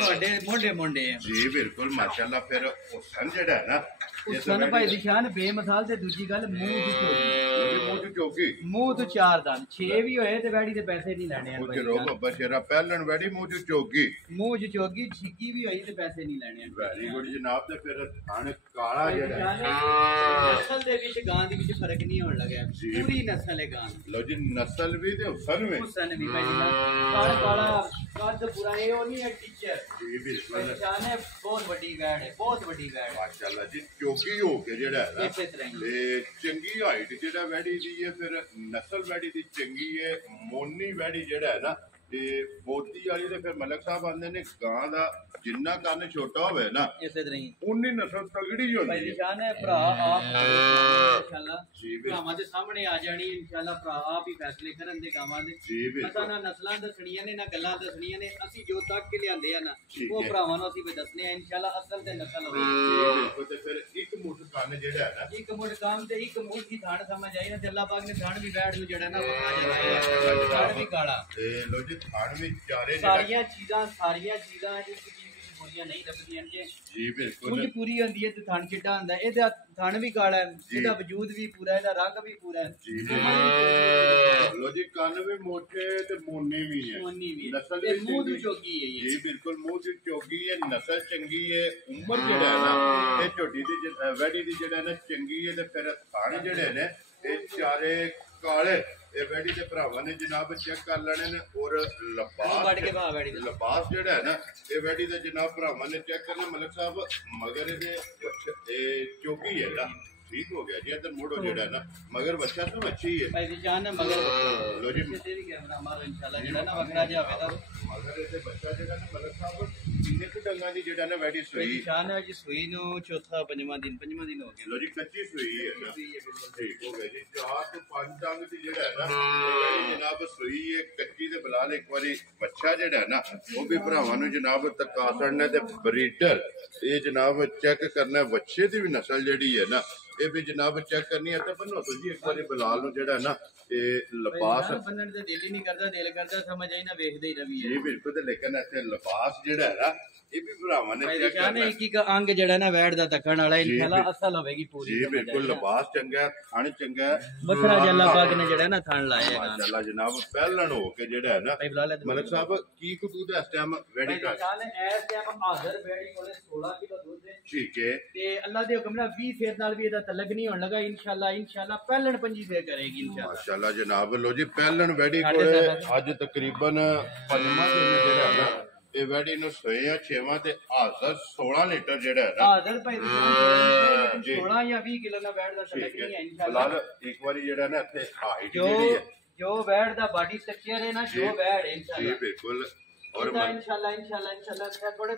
ਤੁਹਾਡੇ ਮੋਢੇ ਆ ਜੀ ਬਿਲਕੁਲ ਮਾਸ਼ਾਅੱਲਾ ਫਿਰ ਹੁਸਨ ਜਿਹੜਾ ਹੈ ਨਾ ਹੁਸਨ ਭਾਈ ਦੀ ਸ਼ਾਨ ਬੇਮਿਸਾਲ ਤੇ ਦੂਜੀ ਗੱਲ ਮੂੰਹ ਦੀ ਝੋਗੀ ਮੂੰਹ ਚ ਚੋਗੀ ਮੂੰਹ ਤੋਂ 4 ਦੰਦ 6 ਵੀ ਹੋਏ ਤੇ ਵੈੜੀ ਦੇ ਪੈਸੇ ਨਹੀਂ ਲੈਣੇ ਉਹ ਚ ਰੋਕ ਬਸ਼ੇਰਾ ਪਹਿਲਣ ਵੈੜੀ ਮੂੰਹ ਚ ਚੋਗੀ ਮੂੰਹ ਚ ਚੋਗੀ ਛਿੱਕੀ ਵੀ ਹੋਈ ਤੇ ਪੈਸੇ ਨਹੀਂ ਲੈਣੇ ਵੈਰੀ ਗੁੱਡ ਜਨਾਬ ਤੇ ਫਿਰ ਥਣ ਕਾਲਾ ਜਿਹੜਾ ਨਸਲ ਦੇ ਵਿੱਚ ਗਾਂ ਦੇ ਵਿੱਚ ਫਰਕ ਨਹੀਂ ਹੋਣ ਲੱਗਿਆ ਪੂਰੀ ਨਸਲ ਹੈ ਗਾਂ ਲੋ ਜੀ ਨਸਲ ਵੀ ਤੇ ਹੁਸਨ ਵੀ ਭਾਈ ਕਾਲਾ ਕਾਲਾ ਕੱਦ ਪੂਰਾ ਇਹ ਉਹ ਨਹੀਂ ਹੈ ਟੀਚਰ ਜੀ ਬਿਲਕੁਲ ਸ਼ਾਨ ਹੈ ਬਹੁਤ ਵੱਡੀ ਵੈੜ ਹੈ ਬਹੁਤ ਵੱਡੀ ਵੈੜ ਮਾਸ਼ਾਅੱਲਾ ਜੀ ਚੋਗੀ ਹੋ ਕੇ ਜਿਹੜਾ ਹੈ ਨਾ ਇਸੇ ਤਰ੍ਹਾਂ ਹੀ ਤੇ ਚੰਗੀ ਹਾਈਟ ਜਿਹੜਾ ਵੈੜੀ ਦੀ ਹੈ ਫਿਰ ਨਸਲ ਵੈੜੀ ਦੀ ਚੰਗੀ ਹੈ ਮੋਨੀ ਵੈੜੀ ਜਿਹੜਾ ਹੈ ਨਾ ਤੇ ਬੋਤੀ ਵਾਲੀ ਤੇ ਫਿਰ ਮਲਕ ਸਾਹਿਬ ਆਂਦੇ ਨੇ ਗਾਂ ਦਾ ਜਿੰਨਾ ਕੰਨ ਛੋਟਾ ਹੋਵੇ ਨਾ ਇਸੇ ਤਰ੍ਹਾਂ ਹੀ ਉਨੀ ਨਸਲ ਤਗੜੀ ਹੁੰਦੀ ਭਾਈ ਹੈ ਨਿਸ਼ਾਨ ਹੈ ਭਰਾ ਆਪ ਇਨਸ਼ਾਅੱਲਾ ਜੀ ਭਰਾਵਾਂ ਦੇ ਸਾਹਮਣੇ ਆ ਜਾਣੀ ਇਨਸ਼ਾਅੱਲਾ ਭਰਾ ਆਪ ਹੀ ਫੈਸਲੇ ਕਰਨ ਦੇ ਗਾਵਾਂ ਦੇ ਜੀ ਅਸਾਂ ਨਾ ਨਸਲਾਂ ਦੱਸਣੀਆਂ ਨੇ ਨਾ ਗੱਲਾਂ ਦੱਸਣੀਆਂ ਨੇ ਅਸੀਂ ਜੋ ਤੱਕ ਕੇ ਲਿਆਂਦੇ ਆ ਨਾ ਉਹ ਭਰਾਵਾਂ ਨੂੰ ਅਸੀਂ ਵੀ ਦੱਸਨੇ ਆ ਇਨਸ਼ਾਅੱਲਾ ਅਸਲ ਤੇ ਨਸਲ ਹੋਵੇ ਤੇ ਫਿਰ ਇੱਕ ਮੁੱਠ ਕੰਨ ਜਿਹੜਾ ਹੈ ਨਾ ਇੱਕ ਮੁੱਠ ਕੰਮ ਤੇ ਇੱਕ ਮੁੱਠ ਦੀ ਥਾਣ ਸਮਝ ਆਈ ਨਾ ਤੇ ਅੱਲਾਹ ਪਾਕ ਨੇ ਥਾਣ ਵੀ ਬੈਠ ਨੂੰ ਜਿਹੜਾ ਨਾ ਵਖਾ ਜਾਇਆ ਥਾਣ ਵੀ ਕਾਲਾ ਤੇ ਲੋ ਜੀ ਥਾਣ ਵਿੱਚ ਚਾਰੇ ਸਾਰੀਆਂ ਚੀਜ਼ਾਂ ਜਿਸ ਚੀਜ਼ ਵਿੱਚ ਪੂਰੀਆਂ ਨਹੀਂ ਲੱਭਦੀਆਂ ਜੀ ਬਿਲਕੁਲ ਕੁਝ ਪੂਰੀ ਹੁੰਦੀ ਹੈ ਤੇ ਥਣ ਚਿੱਟਾ ਹੁੰਦਾ ਇਹਦਾ ਥਣ ਵੀ ਕਾਲਾ ਹੈ ਇਹਦਾ ਵਜੂਦ ਵੀ ਪੂਰਾ ਇਹਦਾ ਰੰਗ ਵੀ ਪੂਰਾ ਹੈ ਜੀ ਲੋ ਜੀ ਕੰਨ ਵੀ ਮੋਟੇ ਤੇ ਮੋਨੇ ਵੀ ਹੈ ਨਸਲ ਤੇ ਮੂੰਹ ਦੀ ਚੋਗੀ ਹੈ ਜੀ ਬਿਲਕੁਲ ਮੂੰਹ ਦੀ ਚੋਗੀ ਹੈ ਨਸਲ ਚੰਗੀ ਹੈ ਉਮਰ ਜਿਹੜਾ ਹੈ ਨਾ ਇਹ ਝੋਟੀ ਦੀ ਵੈੜੀ ਦੀ ਜਿਹੜਾ ਨਾ ਚੰਗੀ ਹੈ ਤੇ ਫਿਰ ਥਣ ਜਿਹੜੇ ਨੇ ਇਹ ਚਾਰੇ ਕਾਲੇ ਇਹ ਵੈੜੀ ਦੇ ਭਰਾਵਾਂ ਨੇ ਜਨਾਬ ਚੈੱਕ ਕਰ ਲੈਣੇ ਨੇ ਔਰ ਲਬਾਸ ਜਿਹੜਾ ਹੈ ਨਾ ਇਹ ਵੈੜੀ ਦੇ ਜਨਾਬ ਭਰਾਵਾਂ ਨੇ ਚੈੱਕ ਕਰਨਾ ਮਲਕ ਸਾਹਿਬ ਮਗਰ ਇਹਦੇ ਇਹ ਚੋਗੀ ਹੈ ਨਾ ਠੀਕ ਹੋ ਗਿਆ ਜੀ ਇਧਰ ਮੋੜੋ ਜਿਹੜਾ ਨਾ ਮਗਰ ਬੱਚਾ ਤਾਂ ਅੱਛੀ ਹੈ ਭਾਈ ਜਾਨ ਹੈ ਮਗਰ ਲੋ ਜੀ ਤੇਰੀ ਕੈਮਰਾ ਮਾਰੋ ਇਨਸ਼ਾਅੱਲਾ ਜਿਹੜਾ ਨਾ ਵਕਰਾ ਜਿਹਾ ਹੋਵੇ ਤਾਂ ਮਗਰ ਇਹਦੇ ਬੱਚਾ ਜਿਹੜਾ ਨਾ ਮਲਕ ਸਾਹਿਬ ਕਿੰਨੇ ਕੁ ਡੰਗਾਂ ਦੀ ਜਿਹੜਾ ਨਾ ਵੈੜੀ ਸੂਈ ਜਾਨ ਹੈ ਜੀ ਸੂਈ ਨੂੰ ਚੌਥਾ ਪੰਜਵਾਂ ਦਿਨ ਹੋ ਗਿਆ ਲੋ ਜੀ ਕੱਚੀ ਸੂਈ ਹੈ ਨਾ ਠੀਕ ਹੋ ਗਿਆ ਜੀ 4 ਤੋਂ 5 ਡੰਗ ਦੀ ਜਿਹੜਾ ਹੈ ਨਾ ਜਨਾਬ ਸੂਈ ਹੈ ਕੱਚੀ ਤੇ ਬਲਾਲ ਇੱਕ ਵਾਰੀ ਬੱਚਾ ਜਿਹੜਾ ਨਾ ਉਹ ਵੀ ਭਰਾਵਾਂ ਨੂੰ ਜਨਾਬ ਤਕਾਸੜਨਾ ਤੇ ਬਰੀਡਰ ਇਹ ਜਨਾਬ ਚੈੱਕ ਕਰਨਾ ਬੱਚੇ ਦੀ ਵੀ ਨਸਲ ਜਿਹੜੀ ਹੈ ਨਾ ਇਹ ਵੀ ਜਨਾਬ ਚੈੱਕ ਕਰਨੀ ਹੈ ਤਾਂ ਬੰਨੋ ਜੀ ਇੱਕ ਵਾਰੀ ਬਲਾਲ ਨੂੰ ਜਿਹੜਾ ਨਾ ਇਹ ਲਿਬਾਸ ਬੰਨਣ ਤੇ ਦਿਲ ਹੀ ਨਹੀਂ ਕਰਦਾ ਦਿਲ ਕਰਦਾ ਸਮਝ ਆਈ ਨਾ ਵੇਖਦੇ ਹੀ ਰਵੀ ਜੀ ਬਿਲਕੁਲ ਤੇ ਲੇਕਿਨ ਇੱਥੇ ਲਿਬਾਸ ਜਿਹੜਾ ਹੈ ਨਾ ਇਹ ਵੀ ਭਰਾਵਾਂ ਨੇ ਚੈੱਕ ਕਰਨਾ ਇੱਕ ਇੱਕ ਅੰਗ ਜਿਹੜਾ ਨਾ ਵੈੜ ਦਾ ਤੱਕਣ ਵਾਲਾ ਇਨਸ਼ਾਅੱਲਾ ਅਸਲ ਹੋਵੇਗੀ ਪੂਰੀ ਜੀ ਬਿਲਕੁਲ ਲਿਬਾਸ ਚੰਗਾ ਥਣ ਚੰਗਾ ਬੱਕਰਾ ਜੱਲਾ ਪਾਕ ਨੇ ਜਿਹੜਾ ਨਾ ਥਣ ਲਾਇਆ ਮਾਸ਼ਾਅੱਲਾ ਜਨਾਬ ਪਹਿਲਣ ਹੋ ਕੇ ਜਿਹੜਾ ਹੈ ਨਾ ਮਲਕ ਸਾਹਿਬ ਕੀ ਕਦੂਦ ਇਸ ਟਾਈਮ ਵੈੜੀ ਕਰ ਇਸ ਟਾਈਮ ਹਾਜ਼ਰ ਵੈੜੀ ਕੋਲੇ 16 ਕਿਲੋ ਦੁੱਧ ਹੈ ਠੀਕ ਹੈ ਤੇ ਅੱਲਾ ਦੇ ਹੁਕਮ ਨਾਲ 20 ਫੇਰ ਨਾਲ ਵੀ ਇਹਦਾ ਤਲਕ ਨਹੀਂ ਹੋਣ ਲੱਗਾ ਇਨਸ਼ਾਅੱਲਾ ਪਹਿਲਣ 25 ਫੇਰ ਕਰੇਗੀ ਇਨਸ਼ਾਅੱਲਾ ਮਾਸ਼ਾਅੱਲਾ ਜਨਾਬ ਲੋ ਜੀ ਪਹਿਲਣ ਵੈੜੀ ਕੋਲੇ ਅੱਜ ਤਕਰੀਬਨ 5ਵਾਂ ਦਿਨ ਜਿਹੜਾ ਹੈ ਨਾ ਇਹ ਵੈੜੀ ਨੂੰ ਸੋਏ ਆ 6ਵਾਂ ਤੇ ਹਾਜ਼ਰ 16 ਲੀਟਰ ਜਿਹੜਾ ਹੈ ਨਾ ਹਾਜ਼ਰ ਭਾਈ 16 ਜਾਂ 20 ਕਿਲੋ ਨਾਲ ਵੈੜ ਦਾ ਤਲਕ ਨਹੀਂ ਹੈ ਇਨਸ਼ਾਅੱਲਾ ਇੱਕ ਵਾਰੀ ਜਿਹੜਾ ਨਾ ਇੱਥੇ ਹਾਈਟ ਜਿਹੜੀ ਹੈ ਜੋ ਵੈੜ ਦਾ ਬਾਡੀ ਸਟਰਕਚਰ ਹੈ ਨਾ ਜੋ ਵੈੜ ਹੈ ਇਨਸ਼ਾਅੱਲਾ ਜੀ ਬਿਲਕੁਲ और इंशाल्लाह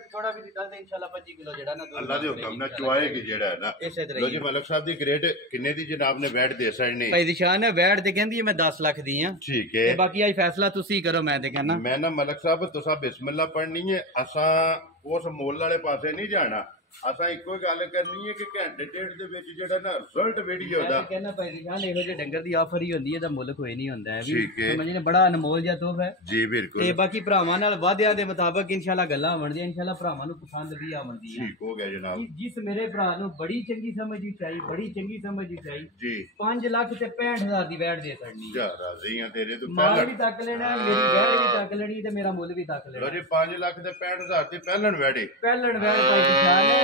थोड़ा भी निकाल दे इंशाल्लाह 25 किलो जेड़ा ना अल्लाह दे हुक्म ना चुआएगी जेड़ा है ना लो जी मलक साहब दी ग्रेड किन्ने दी जनाब ने वैट दे सकनी भाई दी शान है वैट ते कहंदी है मैं 10 लाख दी हां ठीक है ते बाकी आज फैसला तुसी करो मैं ते कहना मैं ना मलक साहब तुसा बिस्मिल्लाह पढ़नी है असा उस मोल वाले पासे नहीं जाना असा इको गल करनी है कि घंटे डेढ़ दे विच जेड़ा ना रिजल्ट वीडियो दा कहना भाई दी शान ਇਹੋ ਜਿਹੇ ਡੰਗਰ ਦੀ ਆਫਰ ਹੀ ਹੁੰਦੀ ਹੈ ਤਾਂ ਮੁੱਲ ਕੋਈ ਨਹੀਂ ਹੁੰਦਾ ਹੈ ਵੀ ਠੀਕ ਹੈ ਸਮਝਨੇ ਬੜਾ ਅਨਮੋਲ ਜਿਹਾ ਤੋਹਫਾ ਹੈ ਜੀ ਬਿਲਕੁਲ ਤੇ ਬਾਕੀ ਭਰਾਵਾਂ ਨਾਲ ਵਾਅਦਿਆਂ ਦੇ ਮੁਤਾਬਕ ਇਨਸ਼ਾਅੱਲਾ ਗੱਲਾਂ ਆਵਣਦੀਆਂ ਇਨਸ਼ਾਅੱਲਾ ਭਰਾਵਾਂ ਨੂੰ ਪਸੰਦ ਵੀ ਆਵਣਦੀ ਹੈ ਠੀਕ ਹੋ ਗਿਆ ਜਨਾਬ ਜਿਸ ਮੇਰੇ ਭਰਾ ਨੂੰ ਬੜੀ ਚੰਗੀ ਸਮਝੀ ਚਾਹੀ ਬੜੀ ਚੰਗੀ ਸਮਝੀ ਚਾਹੀ ਜੀ 5 ਲੱਖ ਤੇ 65000 ਦੀ ਵੈਟ ਦੇ ਛੱਡਣੀ ਜਾ ਰਾਜ਼ੀ ਆ ਤੇਰੇ ਤੋਂ ਮਾਲ ਵੀ ਤੱਕ ਲੈਣਾ ਮੇਰੀ ਵੈਟ ਵੀ ਤੱਕ ਲੈਣੀ ਤੇ ਮੇਰਾ ਮੁੱਲ ਵੀ ਤੱਕ ਲੈਣਾ ਲੋ ਜੀ 5 ਲੱਖ ਤੇ 65000 ਦੀ ਪਹਿਲਣ ਵੈੜੀ ਪਹਿਲਣ ਵੈਟ ਭਾਈ ਨਿਸ਼ਾਨ ਹੈ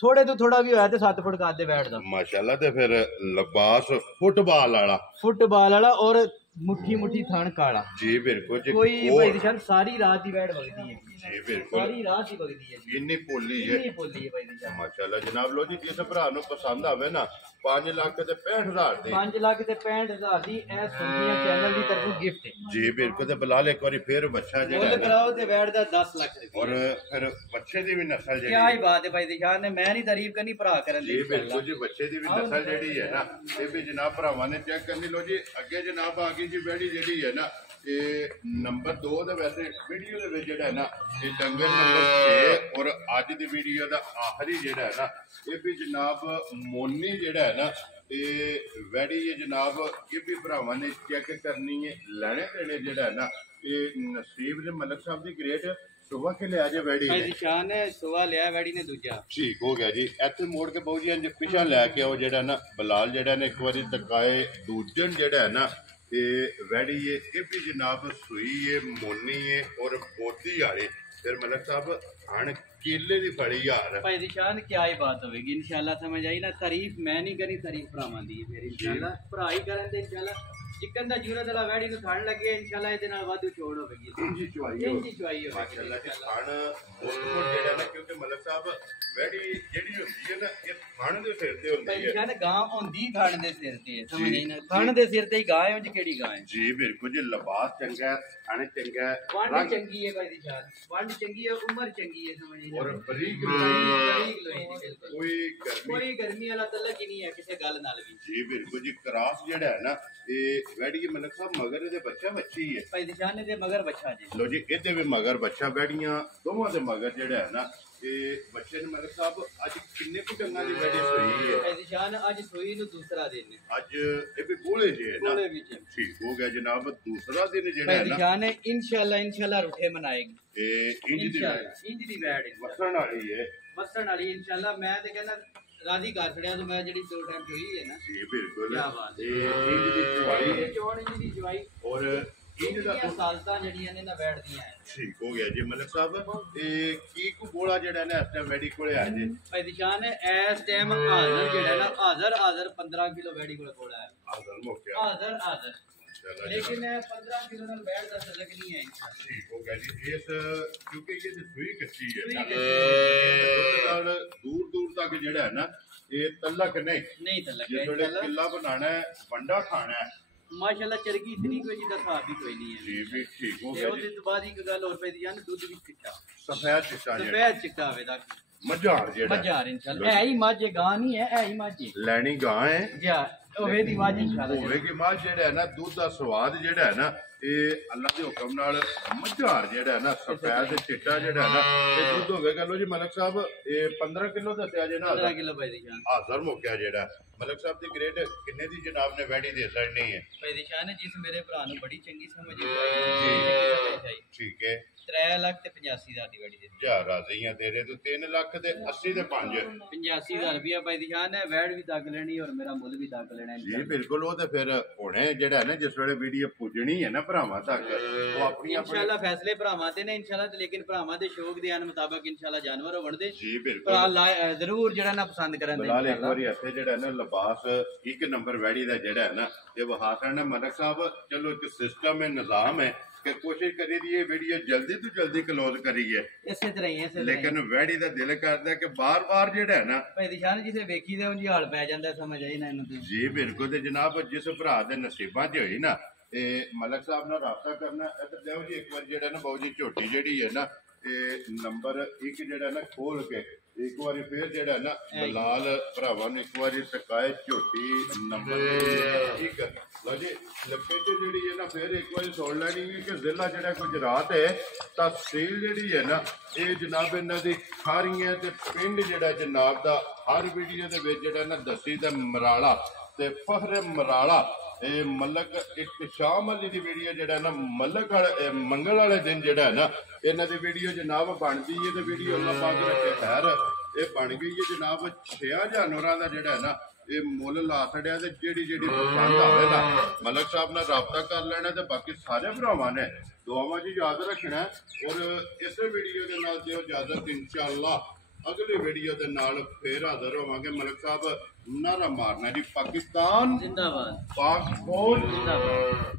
ਥੋੜੇ ਤੋਂ ਥੋੜਾ ਵੀ ਹੋਇਆ ਤੇ 7 ਫੁੱਟ ਕੱਦ ਦੇ ਵੈਟ ਦਾ ਮਾਸ਼ਾਅੱਲਾ ਤੇ ਫਿਰ ਲਿਬਾਸ ਫੁੱਟਬਾਲ ਵਾਲਾ ਔਰ ਮੁੱਠੀ ਥਣ ਕਾਲਾ ਜੀ ਬਿਲਕੁਲ ਜੀ ਕੋਈ ਭਾਈ ਨਿਸ਼ਾਨ ਸਾਰੀ ਰਾਤ ਦੀ ਵੈਟ ਵਗਦੀ ਹੈ ਜੀ ਬਿਲकुल ਸਾਰੀ ਰਾਤ ਹੀ ਵਗਦੀ ਹੈ ਇੰਨੀ ਪੋਲੀ ਹੈ ਭਾਈ ਨਿਸ਼ਾਨ ਮਾਸ਼ਾਅੱਲਾ ਜਨਾਬ ਲੋ ਜੀ ਜਿਸ ਭਰਾ ਨੂੰ ਪਸੰਦ ਆਵੇ ਨਾ 5 ਲੱਖ ਤੇ 65000 ਦੀ 5 ਲੱਖ ਤੇ 65000 ਦੀ ਇਹ ਸੁਣੀਆਂ ਚੈਨਲ ਦੀ ਤਰਫੋਂ ਗਿਫਟ ਹੈ ਜੀ ਬਿਲकुल ਤੇ ਬਲਾਲ ਇੱਕ ਵਾਰੀ ਫੇਰ ਬੱਚਾ ਜਿਹੜਾ ਮੁੱਲ ਕਰਾਓ ਤੇ ਵੈਟ ਦਾ 10 ਲੱਖ ਰੁਪਏ ਔਰ ਫਿਰ ਬੱਚੇ ਦੀ ਵੀ ਨਸਲ ਜਿਹੜੀ ਕੀ ਬਾਤ ਹੈ ਭਾਈ ਨਿਸ਼ਾਨ ਨੇ ਮੈਂ ਨਹੀਂ ਤਾਰੀਫ ਕਰਨੀ ਭਰਾ ਕਰਨ ਦੀ ਜੀ ਬਿਲकुल ਜੀ ਬੱਚੇ ਦੀ ਵੀ ਨਸਲ ਜਿਹੜੀ ਹੈ ਨਾ ਇਹ ਵੀ ਜਨਾਬ ਭਰਾਵਾਂ ਨੇ ਚੈੱਕ ਕਰਨੀ ਲੋ ਜੀ ਅੱਗੇ ਜਨਾਬ ਆ ਗਈ ਜੀ ਬੈੜੀ ਜਿਹੜੀ ਹੈ ਨਾ ਇਹ ਨੰਬਰ 2 ਦੇ ਵੈਸੇ ਵੀਡੀਓ ਦੇ ਵਿੱਚ ਜਿਹੜਾ ਹੈ ਨਾ ਇਹ ਡੰਗਰ ਨੰਬਰ 6 ਔਰ ਅੱਜ ਦੀ ਵੀਡੀਓ ਦਾ ਆਖਰੀ ਜਿਹੜਾ ਹੈ ਨਾ ਇਹ ਵੀ ਜਨਾਬ ਮੋਨੀ ਜਿਹੜਾ ਹੈ ਨਾ ਇਹ ਵੈੜੀ ਹੈ ਜਨਾਬ ਇਹ ਵੀ ਭਰਾਵਾਂ ਨੇ ਚੈੱਕ ਕਰਨੀ ਹੈ ਲੈਣੇ ਦੇਣੇ ਜਿਹੜਾ ਹੈ ਨਾ ਇਹ ਨਸੀਬ ਦੇ ਮਲਕ ਸਾਹਿਬ ਦੀ ਗ੍ਰੇਟ ਸੁਬਾ ਕੇ ਲਿਆ ਜੇ ਵੈੜੀ ਭਾਈ ਨਿਸ਼ਾਨ ਨੇ ਸੁਆ ਲਿਆ ਵੈੜੀ ਨੇ ਦੂਜਾ ਠੀਕ ਹੋ ਗਿਆ ਜੀ। ਇੱਥੇ ਮੋੜ ਕੇ ਬਹੁ ਜੀ ਪਿਛਾ ਲੈ ਕੇ ਆਓ ਜਿਹੜਾ ਨਾ ਬਲਾਲ ਜਿਹੜਾ ਨੇ ਇੱਕ ਵਾਰੀ ਤਕਾਏ ਦੂਜਨ ਜਿਹੜਾ ਹੈ ਨਾ ਇਹ ਵੈੜੀ ਇਹ ਵੀ ਜਨਾਬ ਸੂਈ ਹੈ ਮੋਨੀ ਹੈ ਔਰ ਬੋਤੀ ਵਾਲੀ ਫਿਰ ਮਲਕ ਸਾਹਿਬ ਹਣ केले ਦੀ ਫੜੀ ਯਾਰ ਭਾਈ ਨਿਸ਼ਾਨ ਕੀ ਹੀ ਬਾਤ ਹੋਵੇਗੀ ਇਨਸ਼ਾਅੱਲਾ ਸਮਝ ਆਈ ਨਾ ਤਾਰੀਫ ਮੈਂ ਨਹੀਂ ਕਰੀ ਤਾਰੀਫ ਭਰਾਵਾਂ ਦੀ ਫਿਰ ਇਨਸ਼ਾਅੱਲਾ ਭਰਾ ਹੀ ਕਰਨ ਤੇ ਇਨਸ਼ਾਅੱਲਾ चिकन का जूरा दला वैडी नु खाण लगे इंशाल्लाह ਇਹਦੇ ਨਾਲ ਵਾਧੂ ਛੋੜ ਹੋਵੇਗੀ ਇੰਜੀ ਚੁਆਈ ਹੋਵੇਗੀ ਮਾਸ਼ਾਅੱਲਾ ਜੀ ਖਾਣ ਬਹੁਤ ਜਿਹੜਾ ਨਾ ਕਿਉਂਕਿ ਮਲਕ ਸਾਹਿਬ ਵੈਡੀ ਜਿਹੜੀ ਹੁੰਦੀ ਹੈ ਨਾ ਇਹ ਖਾਣ ਦੇ ਸਿਰ ਤੇ ਹੁੰਦੀ ਹੈ ਭਾਈ ਗਾਂ ਹੁੰਦੀ ਖਾਣ ਦੇ ਸਿਰ ਤੇ ਸਮਝ ਨਹੀਂ ਨਾ ਖਾਣ ਦੇ ਸਿਰ ਤੇ ਹੀ ਗਾਂ ਹੈ ਉਹ ਕਿਹੜੀ ਗਾਂ ਹੈ ਜੀ ਬਿਲਕੁਲ ਜੀ ਲਿਬਾਸ ਚੰਗਾ ਖਾਣੇ ਚੰਗਾ ਵੰਡ ਚੰਗੀ ਹੈ ਭਾਈ ਦੀ ਸ਼ਾਨ ਵੰਡ ਚੰਗੀ ਹੈ ਉਮਰ ਚੰਗੀ ਹੈ ਸਮਝ ਨਹੀਂ ਔਰ ਬਰੀਕ ਲੋਈ ਕੋਈ ਗਰਮੀ ਵਾਲਾ ਤਲਕ ਹੀ ਨਹੀਂ ਹੈ ਕਿਸੇ ਗੱਲ ਨਾਲ ਵੀ ਜੀ ਬਿਲਕੁਲ ਜੀ ਕਰਾਸ ਜਿਹੜਾ ਹੈ ਨਾ ਇਹ ਵੈੜੀ ਮਲਕ ਸਾਹਿਬ ਮਗਰ ਇਹਦੇ ਬੱਚਾ ਬੱਚੀ ਹੈ ਭਾਈ ਨਿਸ਼ਾਨ ਦੇ ਮਗਰ ਬੱਚਾ ਜੀ ਲੋ ਜੀ ਇਹਦੇ ਵੀ ਮਗਰ ਬੱਚਾ ਵੈੜੀਆਂ ਦੋਵਾਂ ਦੇ ਮਗਰ ਜਿਹੜਾ ਹੈ ਨਾ ਇਹ ਬੱਚੇ ਨੇ ਮਲਕ ਸਾਹਿਬ ਅੱਜ ਕਿੰਨੇ ਕੁ ਡੰਗਾਂ ਦੀ ਵੈੜੀ ਸੋਈ ਹੈ ਭਾਈ ਨਿਸ਼ਾਨ ਅੱਜ ਸੋਈ ਨੂੰ ਦੂਸਰਾ ਦਿਨ ਹੈ ਅੱਜ ਇਹ ਵੀ ਬੋਲੇ ਜੇ ਨਾ ਬੋਲੇ ਵਿੱਚ ਠੀਕ ਹੋ ਗਿਆ ਜਨਾਬ ਦੂਸਰਾ ਦਿਨ ਜਿਹੜਾ ਭਾਈ ਹੈ ਨਾ ਨਿਸ਼ਾਨ ਇੰਸ਼ਾਅੱਲਾ ਰੁਠੇ ਮਨਾਏਗੀ ਇਹ ਇੰਜ ਦੀ ਵੈੜ ਵਸਣ ਵਾਲੀ ਹੈ ਵਸਣ ਵਾਲੀ ਇਨਸ਼ਾਅੱਲਾ ਮੈਂ ਤੇ ਕਹਿੰਦਾ ਰਾਜੀ ਕਰ ਛੜਿਆ ਤੋਂ ਮੈਂ ਜਿਹੜੀ 2 ਟਾਈਮ ਹੋਈ ਹੈ ਨਾ ਜੀ ਬਿਲਕੁਲ ਕੀ ਬਾਤ ਇਹ ਇੰਜ ਦੀ ਚੁਆਈ ਹੈ ਚੋਣ ਇੰਜ ਦੀ ਜਵਾਈ ਔਰ ਇੰਜ ਦਾ ਸਾਲਤਾਂ ਜਿਹੜੀਆਂ ਨੇ ਨਾ ਬੈਠਦੀਆਂ ਹੈ ਠੀਕ ਹੋ ਗਿਆ ਜੀ ਮਲਕ ਸਾਹਿਬ ਇਹ ਕੀ ਕੋ ਬੋਲਾ ਜਿਹੜਾ ਨਾ ਇਸ ਟਾਈਮ ਵੈੜੀ ਕੋਲੇ ਆ ਜੇ ਭਾਈ ਨਿਸ਼ਾਨ ਇਸ ਟਾਈਮ ਹਾਜ਼ਰ ਜਿਹੜਾ ਨਾ ਹਾਜ਼ਰ 15 ਕਿਲੋ ਵੈੜੀ ਕੋਲ ਹੈ ਹਾਜ਼ਰ ਮੁੱਕਿਆ ਹਾਜ਼ਰ लेकिन 15 किलो ਨਾਲ ਬੈਠ ਦਾ ਸਲਕ ਨਹੀਂ ਹੈ ਠੀਕ ਹੋ ਗਿਆ ਜੀ ਇਸ ਕਿਉਂਕਿ ਇਹ ਸੂਈ ਕੱਚੀ ਹੈ ਨਾਲ ਦੂਰ ਤੱਕ ਜਿਹੜਾ ਹੈ ਨਾ ਇਹ ਤਲਕ ਨਹੀਂ ਤਲਕ ਇਹ ਥੋੜੇ ਕਿੱਲਾ ਬਣਾਣਾ ਹੈ ਵੰਡਾ ਖਾਣਾ ਹੈ ਮਾਸ਼ਾਅੱਲਾ ਚਰਗੀ ਇਤਨੀ ਕੋਈ ਜਿਹਦਾ ਹਿਸਾਬ ਵੀ ਕੋਈ ਨਹੀਂ ਹੈ ਜੀ ਵੀ ਠੀਕ ਹੋ ਗਿਆ ਜੀ ਉਹਦੇ ਤੋਂ ਬਾਅਦ ਇੱਕ ਗੱਲ ਹੋਰ ਪਈ ਜਾਨ ਦੁੱਧ ਵੀ ਚਿੱਟਾ ਸਫੈਦ ਚਿੱਟਾ ਹੋਵੇ ਦਾ ਮਝਾਰ ਜਿਹੜਾ ਮਝਾਰ ਇਨਸ਼ਾਅੱਲਾ ਇਹ ਹੀ ਮੱਝ ਗਾਂ ਨਹੀਂ ਹੈ ਇਹ ਹੀ ਮੱਝ ਲੈਣੀ ਗਾਂ ਹੈ ਜਾਂ ਹੋਵੇ ਦੀ ਮੱਝ ਇਨਸ਼ਾਅੱਲਾ ਹੋਵੇਗੀ ਮੱਝ ਜਿਹੜਾ ਹੈ ਨਾ ਦੁੱਧ ਦਾ ਸਵਾਦ ਜਿਹੜਾ ਹੈ ਨਾ ਇਹ ਅੱਲਾ ਦੇ ਹੁਕਮ ਨਾਲ ਮਝਾਰ ਜਿਹੜਾ ਹੈ ਨਾ ਸਫੈਦ ਚਿੱਟਾ ਜਿਹੜਾ ਹੈ ਨਾ ਇਹ ਦੁੱਧ ਹੋਵੇਗਾ ਲੋ ਜੀ ਮਲਕ ਸਾਹਿਬ ਇਹ 15 ਕਿਲੋ ਦੱਸਿਆ ਜੇ ਨਾ 15 ਕਿਲੋ ਭਾਈ ਦੀ ਜਾਨ ਹਾਜ਼ਰ ਮੁੱਕਿਆ ਜਿਹੜਾ ਮਲਕ ਸਾਹਿਬ ਦੀ ਗ੍ਰੇਡ ਕਿੰਨੇ ਦੀ ਜਨਾਬ ਨੇ ਵੈੜੀ ਦੇ ਛੜਨੀ ਹੈ ਭਾਈ ਦੀ ਸ਼ਾਨ ਜਿਸ ਮੇਰੇ ਭਰਾ ਨੂੰ ਬੜੀ ਚੰਗੀ ਸਮਝ ਆਈ ਠੀਕ ਹੈ 3 ਲੱਖ ਤੇ 85,000 ਦੀ ਵੈੜੀ ਦੇ ਜਾ ਰਾਜ਼ੀਆਂ ਤੇਰੇ ਤੋਂ 3 ਲੱਖ ਤੇ 80 ਤੇ 5 85,000 ਰੁਪਇਆ ਭਾਈ ਦੀ ਸ਼ਾਨ ਹੈ ਵੈੜ ਵੀ ਦੱਗ ਲੈਣੀ ਔਰ ਮੇਰਾ ਮੁੱਲ ਵੀ ਦੱਗ ਲੈਣਾ ਜੀ ਬਿਲਕੁਲ ਉਹ ਤੇ ਫਿਰ ਹੁਣੇ ਜਿਹੜਾ ਨਾ ਜਿਸ ਵੇਲੇ ਵੀਡੀਓ ਪੁੱਜਣੀ ਹੈ ਨਾ ਭਰਾਵਾਂ ਤੱਕ ਉਹ ਆਪਣੀ ਇਨਸ਼ਾਅੱਲਾ ਫੈਸਲੇ ਭਰਾਵਾਂ ਤੇ ਨੇ ਇਨਸ਼ਾਅੱਲਾ ਤੇ ਲੇਕਿਨ ਭਰਾਵਾਂ ਦੇ ਸ਼ੌਕ ਦੇ ਆਨ ਮੁਤਾਬਕ ਇਨਸ਼ਾਅੱਲਾ ਜਾਨਵਰ ਹੋਣ ਦੇ ਜੀ ਬਿਲਕੁਲ ਭਰਾ ਜ਼ਰੂਰ ਜਿਹੜਾ ਨਾ ਪਸੰਦ ਕਰਨ ਦੇ ਬਲਾਲ ਇੱਕ ਵਾਰੀ ਇੱਥੇ ਜਿਹੜਾ ਨਾ ਲਿਬਾਸ 1 ਨੰਬਰ ਵੈੜੀ ਦਾ ਜਿਹੜਾ ਹੈ ਨਾ ਇਹ ਵਹਾਸਣ ਨੇ ਮਲਕ ਸਾਹਿਬ ਚਲੋ ਇੱਕ ਸਿਸਟਮ ਹੈ ਨਿਜ਼ਾਮ ਹੈ ਕਿ ਕੋਸ਼ਿਸ਼ ਕਰੀ ਦੀ ਇਹ ਵੀਡੀਓ ਜਲਦੀ ਤੋਂ ਜਲਦੀ ਕਲੋਜ਼ ਕਰੀਏ ਇਸੇ ਤਰ੍ਹਾਂ ਹੀ ਲੇਕਿਨ ਵੈੜੀ ਦਾ ਦਿਲ ਕਰਦਾ ਕਿ ਬਾਰ-ਬਾਰ ਜਿਹੜਾ ਹੈ ਨਾ ਭਾਈ ਦਿਸ਼ਾਨ ਜਿਸੇ ਵੇਖੀ ਦੇ ਉਂਝ ਹਾਲ ਪੈ ਜਾਂਦਾ ਸਮਝ ਆਈ ਨਾ ਇਹਨੂੰ ਤੇ ਜੀ ਬਿਲਕੁਲ ਤੇ ਜਨਾਬ ਜਿਸ ਭਰਾ ਦੇ ਨਸੀਬਾਂ 'ਚ ਹੋਈ ਨਾ ਇਹ ਮਲਕ ਸਾਹਿਬ ਨਾਲ ਰਾਬਤਾ ਕਰਨਾ ਇੱਧਰ ਜਾਓ ਜੀ ਇੱਕ ਵਾਰ ਜਿਹੜਾ ਨਾ ਬਾਊ ਜੀ ਝੋਟੀ ਜਿਹੜੀ ਹੈ ਨਾ ਇਹ ਨੰਬਰ 1 ਜਿਹੜਾ ਨਾ ਖੋਲ ਕੇ ਇੱਕ ਵਾਰੀ ਫੇਰ ਜਿਹੜਾ ਨਾ ਬਲਾਲ ਭਰਾਵਾਂ ਨੂੰ ਇੱਕ ਵਾਰੀ ਟਕਾਏ ਝੋਟੀ ਨੰਬਰ 1 ਲਓ ਜੀ ਲੋਕੇਸ਼ਨ ਜਿਹੜੀ ਹੈ ਨਾ ਫੇਰ ਇੱਕ ਵਾਰੀ ਸੁਣ ਲੈਣੀ ਹੈ ਕਿ ਜ਼ਿਲ੍ਹਾ ਜਿਹੜਾ ਗੁਜਰਾਤ ਹੈ ਤਹਿਸੀਲ ਜਿਹੜੀ ਹੈ ਨਾ ਇਹ ਜਨਾਬ ਇਹਨਾਂ ਦੀ ਖਾਰੀਆਂ ਤੇ ਪਿੰਡ ਜਿਹੜਾ ਜਨਾਬ ਦਾ ਹਰ ਵੀਡੀਓ ਦੇ ਵਿੱਚ ਜਿਹੜਾ ਨਾ ਦੱਸੀ ਦਾ ਮਰਾਲਾ ਤੇ ਫਖਰ ਮਰਾਲਾ ਇਹ ਮਲਕ ਇਤਸ਼ਾਮ ਅਲੀ ਦੀ ਵੀਡੀਓ ਜਿਹੜਾ ਨਾ ਮਲਕ ਮੰਗਲ ਵਾਲੇ ਦਿਨ ਜਿਹੜਾ ਹੈ ਨਾ ਇਹਨਾਂ ਦੀ ਵੀਡੀਓ ਜਨਾਬ ਬਣਦੀ ਹੈ ਤੇ ਵੀਡੀਓ ਅੱਲਾਹ ਪਾਕ ਰੱਖੇ ਖੈਰ ਇਹ ਬਣ ਗਈ ਹੈ ਜਨਾਬ 6 ਜਾਨਵਰਾਂ ਦਾ ਜਿਹੜਾ ਹੈ ਨਾ ਇਹ ਮੁੱਲ ਲਾ ਛੜਿਆ ਤੇ ਜਿਹੜੀ ਪਸੰਦ ਆਵੇ ਨਾ ਮਲਕ ਸਾਹਿਬ ਨਾਲ ਰਾਬਤਾ ਕਰ ਲੈਣਾ ਤੇ ਬਾਕੀ ਸਾਰੇ ਭਰਾਵਾਂ ਨੇ ਦੁਆਵਾਂ 'ਚ ਯਾਦ ਰੱਖਣਾ ਔਰ ਇਸੇ ਵੀਡੀਓ ਦੇ ਨਾਲ ਦਿਓ ਇਜਾਜ਼ਤ ਇਨਸ਼ਾਅੱਲਾ ਅਗਲੀ ਵੀਡੀਓ ਦੇ ਨਾਲ ਫੇਰ ਹਾਜ਼ਰ ਹੋਵਾਂਗੇ ਮਲਕ ਸਾਹਿਬ ਨਾਰਾ ਮਾਰਨਾ ਜੀ ਪਾਕਿਸਤਾਨ ਜ਼ਿੰਦਾਬਾਦ ਪਾਕ ਫੌਜ ਜ਼ਿੰਦਾਬਾਦ